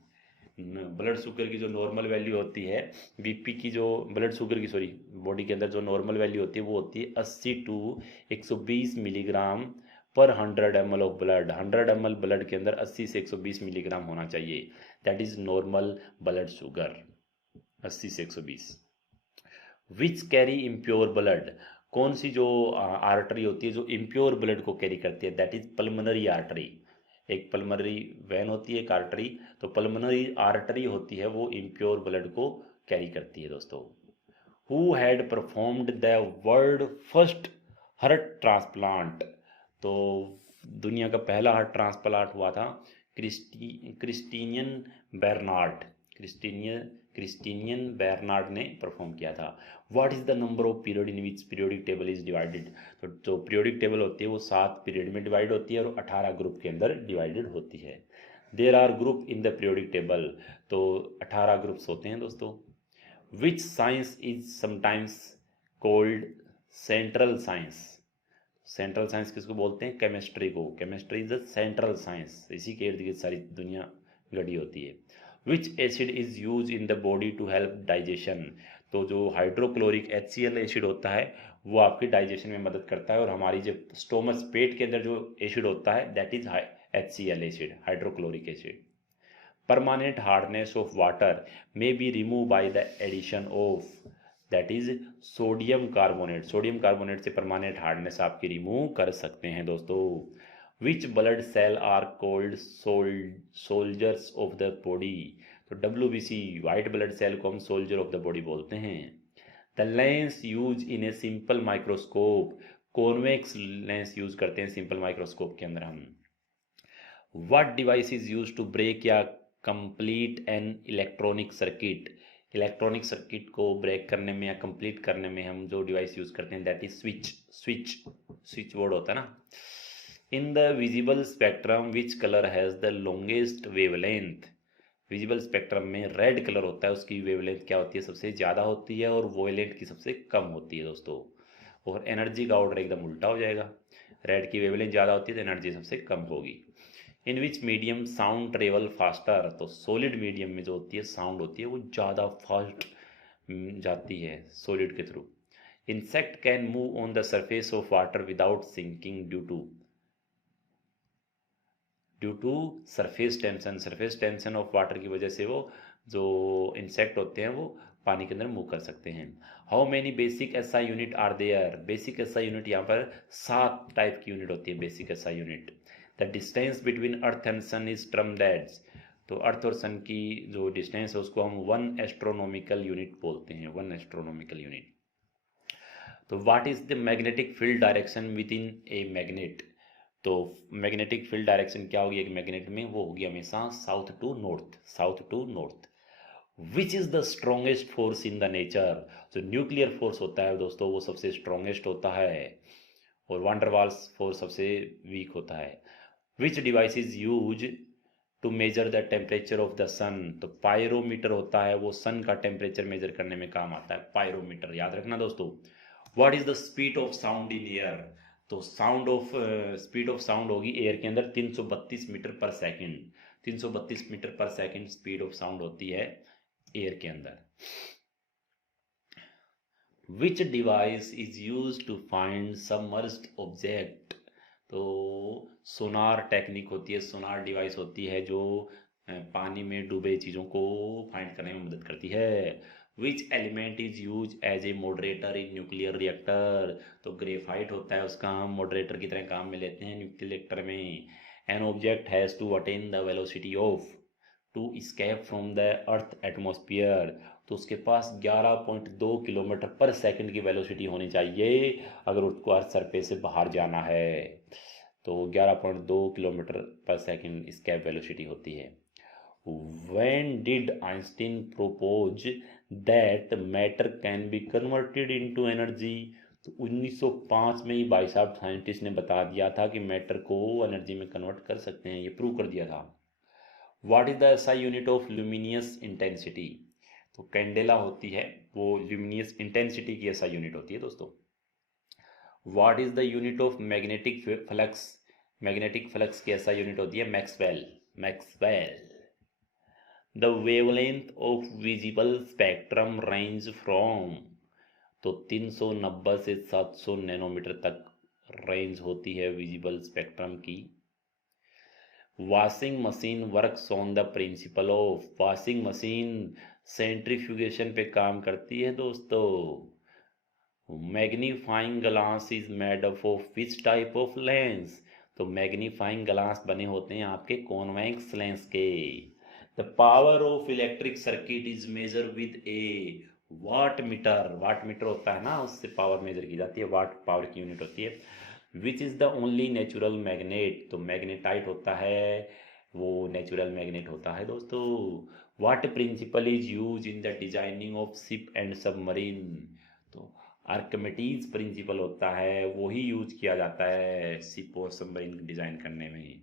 Blood sugar की जो नॉर्मल वैल्यू होती है, बीपी की जो ब्लड शुगर की सॉरी बॉडी के अंदर जो नॉर्मल वैल्यू होती है वो होती है 80 टू 120 मिलीग्राम पर 100 ml of blood. 100 ml blood के अंदर 80 से 120 मिलीग्राम होना चाहिए, that is normal blood sugar, 80 से 120। Which carry impure blood? कौन सी जो आर्टरी होती है जो इम्प्योर ब्लड को कैरी करती है? That is pulmonary artery. एक पल्मोनरी वेन होती है, एक आर्टरी, तो पल्मोनरी आर्टरी होती है वो इम्प्योर ब्लड को कैरी करती है दोस्तों। Who had performed the world first heart transplant? तो दुनिया का पहला हार्ट ट्रांसप्लांट हुआ था क्रिस्टीनियन बेर्नार्ड ने परफॉर्म किया था। What is the number of period in which periodic table is divided? तो जो पीरियोडिक टेबल होती है वो 7 पीरियड में डिवाइड होती है और 18 ग्रुप के अंदर डिवाइडेड होती है। There are group in the periodic table, तो 18 ग्रुप्स होते हैं दोस्तों। Which science is sometimes called central science? Central science किसको बोलते हैं? केमिस्ट्री को। Chemistry is the central science, इसी के इर्द गिर्द सारी दुनिया गड़ी होती है। Which acid is use in the body to help digestion? तो जो हाइड्रोक्लोरिक HCl एसिड होता है वो आपके डाइजेशन में मदद करता है, और हमारी जो स्टोमस पेट के अंदर जो एसिड होता है that is HCl acid, hydrochloric acid. Permanent hardness of water may be remove by the addition of, that is sodium carbonate. Sodium carbonate से परमानेंट हार्डनेस आपकी रिमूव कर सकते हैं दोस्तों। Which blood cell are called soldiers of the body? तो WBC white blood cell को हम soldier of the body बोलते हैं। The lens use in a simple microscope, convex lens use करते हैं सिंपल माइक्रोस्कोप के अंदर हम। What device is use to break या complete an electronic circuit? Electronic circuit को ब्रेक करने में या कंप्लीट करने में हम जो डिवाइस यूज करते हैं दैट इज स्विच बोर्ड होता है ना। In the visible spectrum which colour has the longest wavelength? Visible spectrum में रेड कलर होता है, उसकी वेवलेंथ क्या होती है? सबसे ज़्यादा होती है, और वोलेंट की सबसे कम होती है दोस्तों। और एनर्जी का ऑर्डर एकदम उल्टा हो जाएगा, रेड की वेवलेंथ ज़्यादा होती है तो एनर्जी सबसे कम होगी। In which medium sound travel faster? तो सॉलिड मीडियम में जो होती है साउंड होती है वो ज़्यादा फास्ट जाती है सॉलिड के through. Insect can move on the surface of water without sinking due to surface tension. Surface tension of water की वजह से वो जो इंसेक्ट होते हैं वो पानी के अंदर मूव कर सकते हैं। How many basic SI unit are there? Basic SI unit यहाँ पर 7 टाइप की यूनिट होती है basic SI unit. The distance between earth and sun is termed as, तो अर्थ और सन की जो डिस्टेंस है उसको हम 1 एस्ट्रोनॉमिकल यूनिट बोलते हैं, 1 एस्ट्रोनॉमिकल यूनिट। तो what is the magnetic field direction with in a magnet? तो मैग्नेटिक फील्ड डायरेक्शन क्या होगी एक मैग्नेट में, वो होगी हमेशा south to north, south to north. Which is the strongest force in the nature, जो न्यूक्लियर फोर्स होता है दोस्तों वो सबसे स्ट्रोंगेस्ट होता है और वांडरवाल्स फोर्स सबसे वीक होता है। Which device is use to measure the temperature of the sun, तो पायरोमीटर होता है वो सन का टेम्परेचर मेजर करने में काम आता है, पायरोमीटर याद रखना दोस्तों। What is the speed of sound in air, तो स्पीड ऑफ साउंड होगी एयर के अंदर 332 metre per second, 332 metre per second speed of sound होती है एयर के अंदर। Which device is use to find submerged object, तो सोनार टेक्निक होती है, सोनार डिवाइस होती है जो पानी में डूबे चीज़ों को फाइंड करने में मदद करती है। Which element is use as a moderator in nuclear reactor, तो ग्रेफाइट होता है उसका हम मॉडरेटर की तरह काम में लेते हैं न्यूक्लियर रिएक्टर में। An object has to attain the velocity of to escape from the earth atmosphere, तो उसके पास 11.2 किलोमीटर पर सेकंड की वेलोसिटी होनी चाहिए अगर उसको अर्थ सरफेस से बाहर जाना है, तो 11.2 kilometre per second escape velocity होती है। When did Einstein propose that matter can be converted into energy, तो 1905 में ही भाई साहब साइंटिस्ट ने बता दिया था कि मैटर को एनर्जी में कन्वर्ट कर सकते हैं, ये प्रूव कर दिया था। What is the SI unit of luminous intensity, तो कैंडेला होती है वो ल्यूमिनियस इंटेंसिटी की एसआई यूनिट होती है दोस्तों। What is the unit of magnetic flux, magnetic flux की एसआई यूनिट होती है Maxwell, Maxwell. The wavelength of visible spectrum range from, तो 390 से 700 नैनोमीटर तक रेंज होती है विजिबल स्पेक्ट्रम की। Washing machine works on the principle of, washing machine centrifugation पे काम करती है दोस्तों। Magnifying glass is made up of which type of lens, तो मैग्नीफाइंग ग्लास बने होते हैं आपके कॉन्वेक्स लेंस के। The power of electric circuit is measure with a watt meter, watt meter होता है ना उससे पावर मेजर की जाती है, वाट पावर की यूनिट होती है। Which is the only natural magnet, तो मैग्नेटाइट होता है वो नेचुरल मैग्नेट होता है दोस्तों। What principle is use in the designing of ship and submarine, तो आर्किमिडीज प्रिंसिपल होता है वो ही यूज किया जाता है शिप और सबमरीन डिजाइन करने में।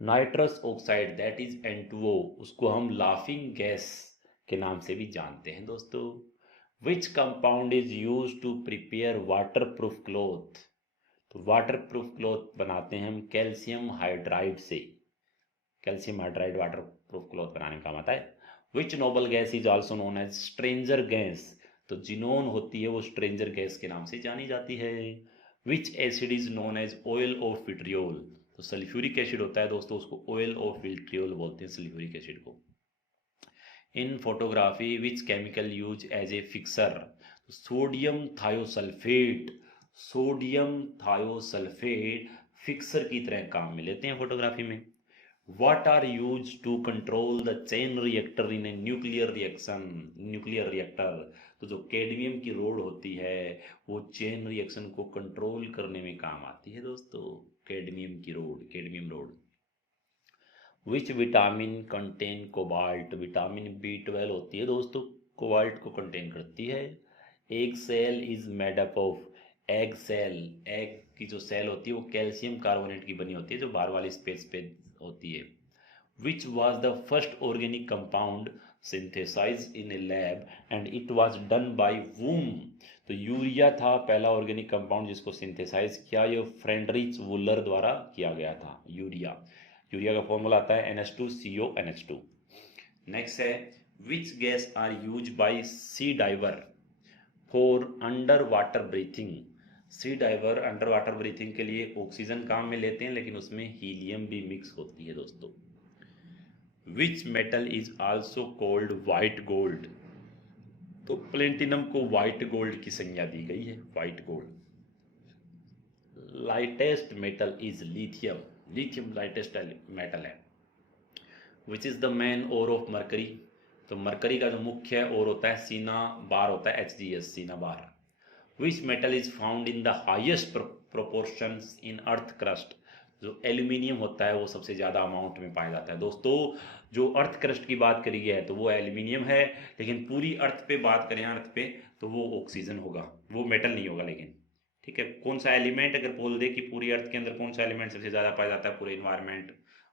Nitrous oxide that is N2O, उसको हम लाफिंग गैस के नाम से भी जानते हैं दोस्तों। Which compound is use to prepare water proof cloth, तो वाटर प्रूफ क्लॉथ बनाते हैं हम कैल्शियम हाइड्राइड से, calcium hydride water proof cloth बनाने में काम आता है। Which noble gas is also known as stranger gas, तो जिनोन होती है वो स्ट्रेंजर गैस के नाम से जानी जाती है। Which acid is known as oil of vitriol, तो सल्फ्यूरिक एसिड होता है दोस्तों उसको ऑयल ऑफ विट्रियोल बोलते हैं सल्फ्यूरिक एसिड को। In photography which chemical use as a fixer, sodium thiosulphate, sodium thiosulphate fixer की तरह काम में लेते हैं फोटोग्राफी में। What are used to control the chain reactor in a nuclear reaction, nuclear reactor, तो जो कैडमियम की रोड होती है वो चेन रिएक्शन को कंट्रोल करने में काम आती है दोस्तों, कैडमियम की rod, cadmium rod. Which vitamin contain cobalt, vitamin B12 होती है दोस्तों कोबाल्ट को कंटेन करती है। Egg cell is made up of, egg cell, egg की जो सेल होती है वो कैल्शियम कार्बोनेट की बनी होती है जो बाहर वाली स्पेस पे होती है। Which was the first organic compound synthesize in a lab and it was done by वूम, तो यूरिया था पहला ऑर्गेनिक कंपाउंड जिसको सिंथेसाइज किया, ये फ्रेडरिच वुलर द्वारा किया गया था। यूरिया, यूरिया का फॉर्मूला आता है NH2CO NH2। नेक्स्ट है which gas are use by sea diver for under water breathing, sea diver under water breathing के लिए ऑक्सीजन काम में लेते हैं लेकिन उसमें हीलियम भी मिक्स होती है दोस्तों। Which metal is also called white gold, तो प्लेटिनम को वाइट गोल्ड की संज्ञा दी गई है, white gold. Lightest metal is lithium, lithium lightest metal है। Which is the main ore of mercury, तो मरकरी का जो मुख्य ओर होता है सीना बार होता है HGS, cinnabar. Which metal is found in the highest proportions in earth crust. जो एल्यूमिनियम होता है वो सबसे ज़्यादा अमाउंट में पाया जाता है दोस्तों। जो अर्थ क्रस्ट की बात करी है तो वो एल्यूमिनियम है, लेकिन पूरी अर्थ पे बात करें अर्थ पे तो वो ऑक्सीजन होगा, वो मेटल नहीं होगा। लेकिन ठीक है, कौन सा एलिमेंट अगर बोल दे कि पूरी अर्थ के अंदर कौन सा एलिमेंट सबसे ज़्यादा पाया जाता है पूरे इन्वायरमेंट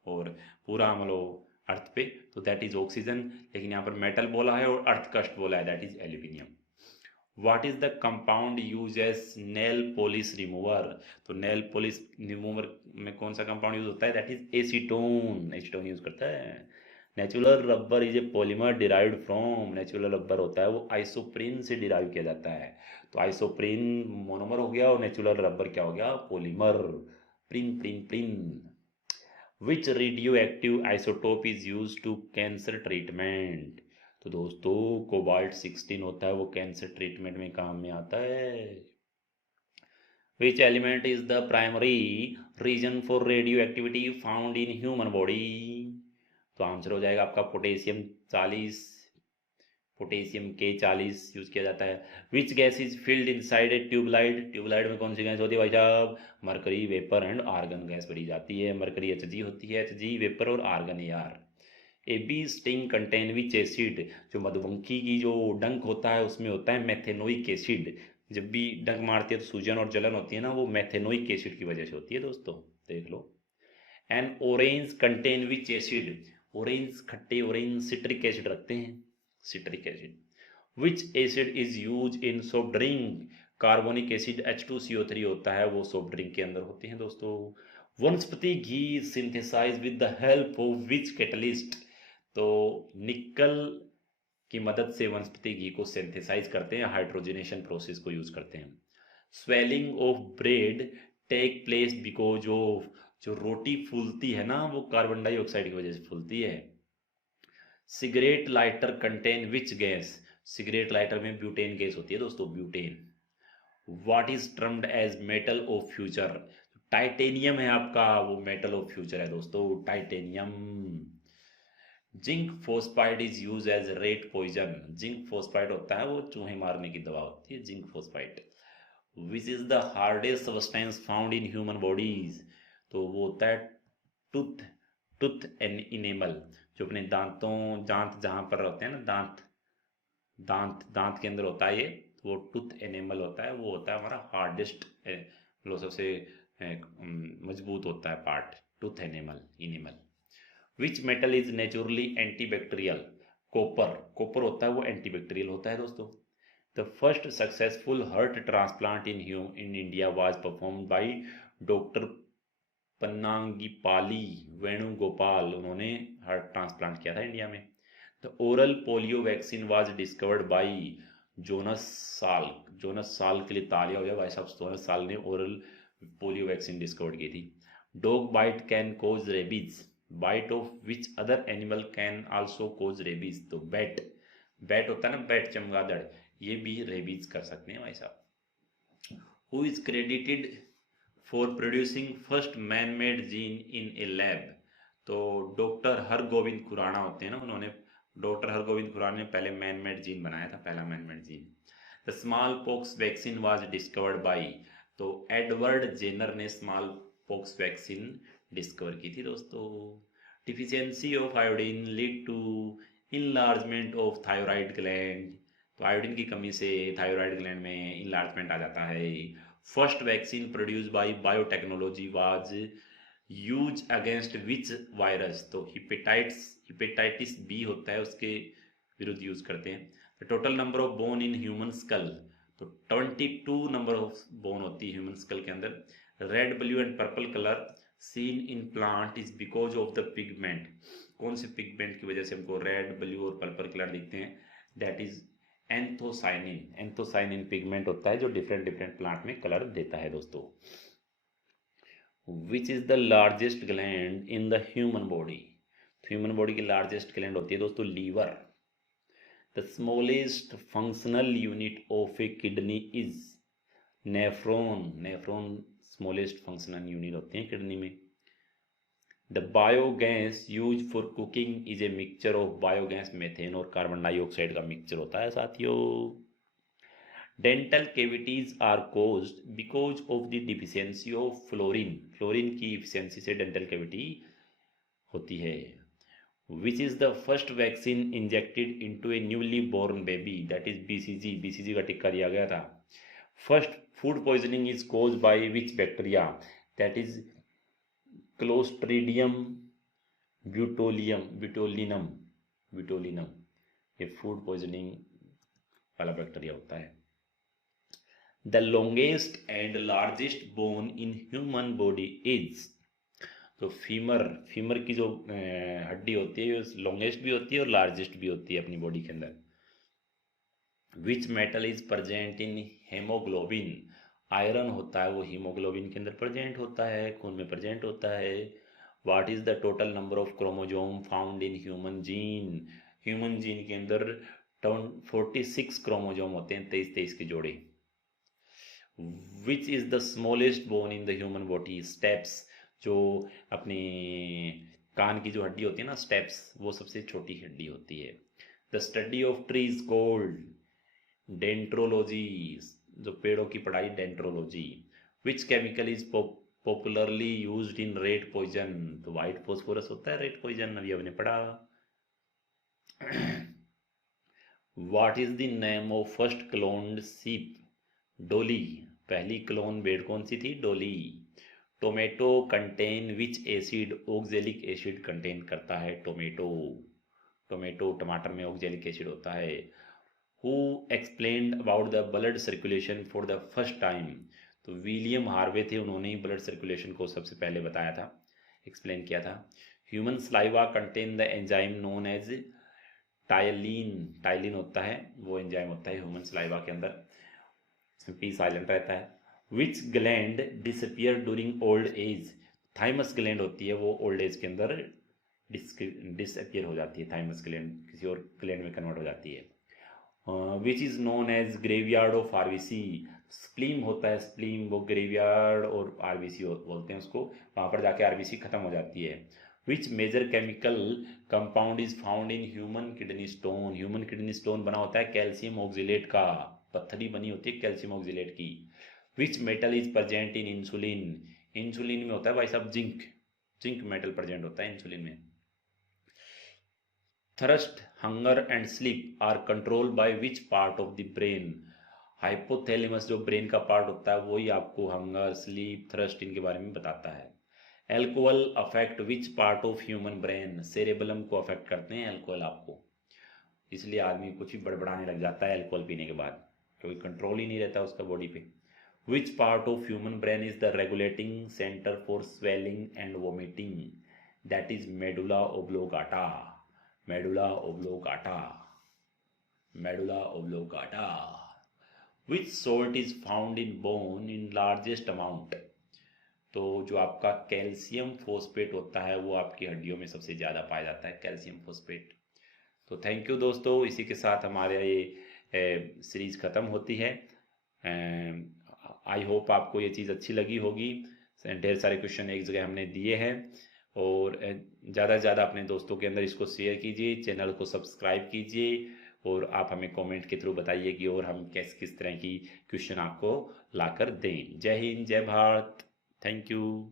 और पूरा मतलब अर्थ पे, तो दैट इज ऑक्सीजन। लेकिन यहाँ पर मेटल बोला है और अर्थ क्रस्ट बोला है, that is aluminium. What is the compound use as nail polish remover. तो नेल पॉलिश रिमूवर में कौन सा कंपाउंड यूज होता है, that is acetone. Acetone use करता है। Natural rubber is a polymer derived from. Natural rubber होता है वो आइसोप्रीन से डिराइव किया जाता है। तो आइसोप्रीन मोनोमर हो गया और नेचुरल रबर क्या हो गया, पॉलीमर। प्रिन प्रिन प्रिन। Which radio active isotope is use to cancer treatment. तो दोस्तों कोबाल्ट 16 होता है वो कैंसर ट्रीटमेंट में काम में आता है। Which element is the primary reason for radioactivity found in human body. तो आंसर हो जाएगा आपका पोटेशियम 40, पोटेशियम K40 यूज किया जाता है। Which gas is filled inside a tubelight. Tubelight में कौन सी गैस होती है भाई साहब, mercury vapour and argon gas भरी जाती है। मरकरी Hg होती है, Hg वेपर और argon Ar। A bee sting contain which acid. जो मधुमक्खी की जो डंक होता है उसमें होता है मेथेनोइक एसिड। जब भी डंक मारती है तो सूजन और जलन होती है ना, वो मेथेनोइक एसिड की वजह से होती है दोस्तों, देख लो। An orange contain which acid. Orange खट्टे ऑरेंज सिट्रिक एसिड रखते हैं, citric acid. Which acid is use in soft drink. Carbonic acid H2CO3 होता है, वो सॉफ्ट ड्रिंक के अंदर होते हैं दोस्तों। वनस्पति घी synthesize with the help of which catalyst. तो निकल की मदद से वनस्पति घी को सिंथेसाइज करते हैं, हाइड्रोजनेशन प्रोसेस को यूज करते हैं। Swelling of bread take place because of. जो रोटी फूलती है ना वो कार्बन डाइऑक्साइड की वजह से फूलती है। Cigarette lighter contain which gas. Cigarette lighter में ब्यूटेन गैस होती है दोस्तों, butane. What is termed as metal of future. Titanium है आपका, वो मेटल ऑफ फ्यूचर है दोस्तों, titanium. Zinc phosphide is use as rat poison. Zinc phosphide होता है वो चूहे मारने की दवा होती है, zinc phosphide. Which is the hardest substance found in human bodies. तो वो होता है टूथ, टूथ एंड इनेमल। जो अपने दांतों, दांत जहाँ पर होते हैं ना, दांत दांत दांत के अंदर होता है ये, तो वो टूथ एनिमल होता है, वो होता है हमारा हार्डेस्ट, मतलब सबसे मजबूत होता है part, tooth enamel, enamel. Which metal is naturally antibacterial. Copper. Copper होता है वो एंटीबैक्टीरियल होता है दोस्तों। The first successful heart transplant in India was performed by doctor Pannangipalli Venugopal. उन्होंने हार्ट ट्रांसप्लांट किया था इंडिया में। The oral polio vaccine was discovered by Jonas Salk. Jonas Salk के लिए तालिया हो गया भाई साहब, जोनस साल्क ने ओरल पोलियो वैक्सीन डिस्कवर की थी। Dog bite can cause rabies. Bite of which other animal can also cause rabies. तो बैट, बैट होता है ना, बैट चमगादड़, ये भी रेबीज कर सकते हैं भाई साहब। Who is credited for producing first man made gene in a lab. तो डॉक्टर हरगोविंद खुराना होते हैं ना, उन्होंने, डॉक्टर हरगोविंद खुराना ने पहले मैन मेड जीन बनाया था, पहला man made gene. The smallpox vaccine was discovered by. तो एडवर्ड जेनर ने स्मॉल पॉक्स वैक्सीन डिस्कवर की थी दोस्तों। Deficiency of iodine lead to enlargement of thyroid gland. तो आयोडीन की कमी से थायराइड ग्लैंड में इनलार्जमेंट आ जाता है। First vaccine produce by biotechnology was use against which virus. तो हिपेटाइटिस बी होता है उसके विरुद्ध यूज करते हैं। The total number of bone in human school. तो 22 नंबर ऑफ बोन होती है ह्यूमन स्कल के अंदर। Red blue and purple colour seen in plant is because of the pigment. कौन से पिगमेंट की वजह से हमको रेड ब्लू और पर्पल कलर दिखते हैं, that is anthocyanin. Anthocyanin pigment होता है जो डिफरेंट डिफरेंट प्लांट में कलर देता है दोस्तों। Which is the largest gland in the human body. Human body की लार्जेस्ट ग्लैंड होती है दोस्तों liver. The smallest functional unit of A kidney is nephron. Nephron smallest functional unit होते हैं किडनी में। The biogas use for cooking is a mixture of biogas, methane और carbon dioxide का mixture होता है साथियों। Dental cavities are caused because of the deficiency of fluorine, fluorine की efficiency से डेंटल कैविटी होती है। Which is the first vaccine injected into a newly born baby, that is BCG, BCG का टिक्का दिया गया था। First food poisoning is caused by which bacteria, that is clostridium botulinum, ये फूड पॉइजनिंग वाला bacteria होता है। The longest and largest bone in human body is, तो फीमर की जो हड्डी होती है लॉन्गेस्ट भी होती है और लार्जेस्ट भी होती है अपनी बॉडी के अंदर। विच metal is present in haemoglobin, iron होता है वो हीमोग्लोबिन के अंदर प्रेजेंट होता है, खून में प्रेजेंट होता है। What is the total number of chromosome found in human gene, human gene के अंदर 46 क्रोमोजोम होते हैं, 23 के जोड़े। विच is the smallest bone in the human body, steps, जो अपनी कान की जो हड्डी होती है ना स्टेप्स, वो सबसे छोटी हड्डी होती है। The study of trees called dendrology, जो पेड़ों की पढ़ाई dendrology. Which chemical is popularly used in rat poison, तो व्हाइट फॉस्फोरस होता है रेड पॉइजन, अभी हमने पढ़ा। What is the name of first cloned sheep, Dolly, पहली क्लोन भेड़ कौन सी थी, Dolly. Tomato contain which acid, oxalic acid contain करता है टोमेटो, टमाटर में ऑक्जेलिक एसिड होता है। Who explained about the blood circulation for the first time, तो विलियम हार्वे थे, उन्होंने ही ब्लड सर्कुलेशन को सबसे पहले बताया था, एक्सप्लेन किया था। Human saliva contain the enzyme known as ptyalin होता है वो एंजाइम होता है ह्यूमन स्लाइवा के अंदर, इसमें पी साइलेंट रहता है। विच gland disappear during old age, thymus gland होती है वो ओल्ड एज के अंदर डिसअपियर हो जाती है, थाइमस ग्लैंड किसी और ग्लैंड में कन्वर्ट हो जाती है। Which is known as graveyard of RBC, spleen होता है, स्प्लीम वो ग्रेवयार्ड और आरबीसी बोलते हैं उसको, वहाँ पर जाके आरबीसी खत्म हो जाती है। Which major chemical compound is found in human kidney stone, human kidney stone बना होता है कैल्शियम ऑक्जिलेट का, पत्थरी बनी होती है कैल्शियम ऑक्जिलेट की। विच metal is present in insulin, insulin में होता है भाई साहब जिंक मेटल प्रेजेंट होता है इंसुलिन में। Thirst, hunger and sleep are control by which part of the brain, hypothalamus जो ब्रेन का पार्ट होता है वही आपको हंगर, स्लीप, थ्रस्ट इनके बारे में बताता है। Alcohol affect which part of human brain, cerebellum को अफेक्ट करते हैं एल्कोहल आपको, इसलिए आदमी कुछ भी बड़बड़ाने लग जाता है एल्कोहल पीने के बाद, क्योंकि कंट्रोल ही नहीं रहता उसका बॉडी पे। Which part of human brain is the regulating centre for swallowing and vomiting, that is medulla oblongata, medulla oblongata. Which salt is found in bone in largest amount, तो जो आपका कैल्शियम फॉस्फेट होता है वो आपकी हड्डियों में सबसे ज़्यादा पाया जाता है, कैल्शियम फॉस्फेट। तो थैंक यू दोस्तों, इसी के साथ हमारे ये सीरीज़ ख़त्म होती है। आई होप आपको ये चीज़ अच्छी लगी होगी, ढेर सारे क्वेश्चन एक जगह हमने दिए हैं, और ज़्यादा से ज़्यादा अपने दोस्तों के अंदर इसको शेयर कीजिए, चैनल को सब्सक्राइब कीजिए, और आप हमें कमेंट के थ्रू बताइए कि और हम किस तरह की क्वेश्चन आपको लाकर दें। जय हिंद, जय भारत, थैंक यू।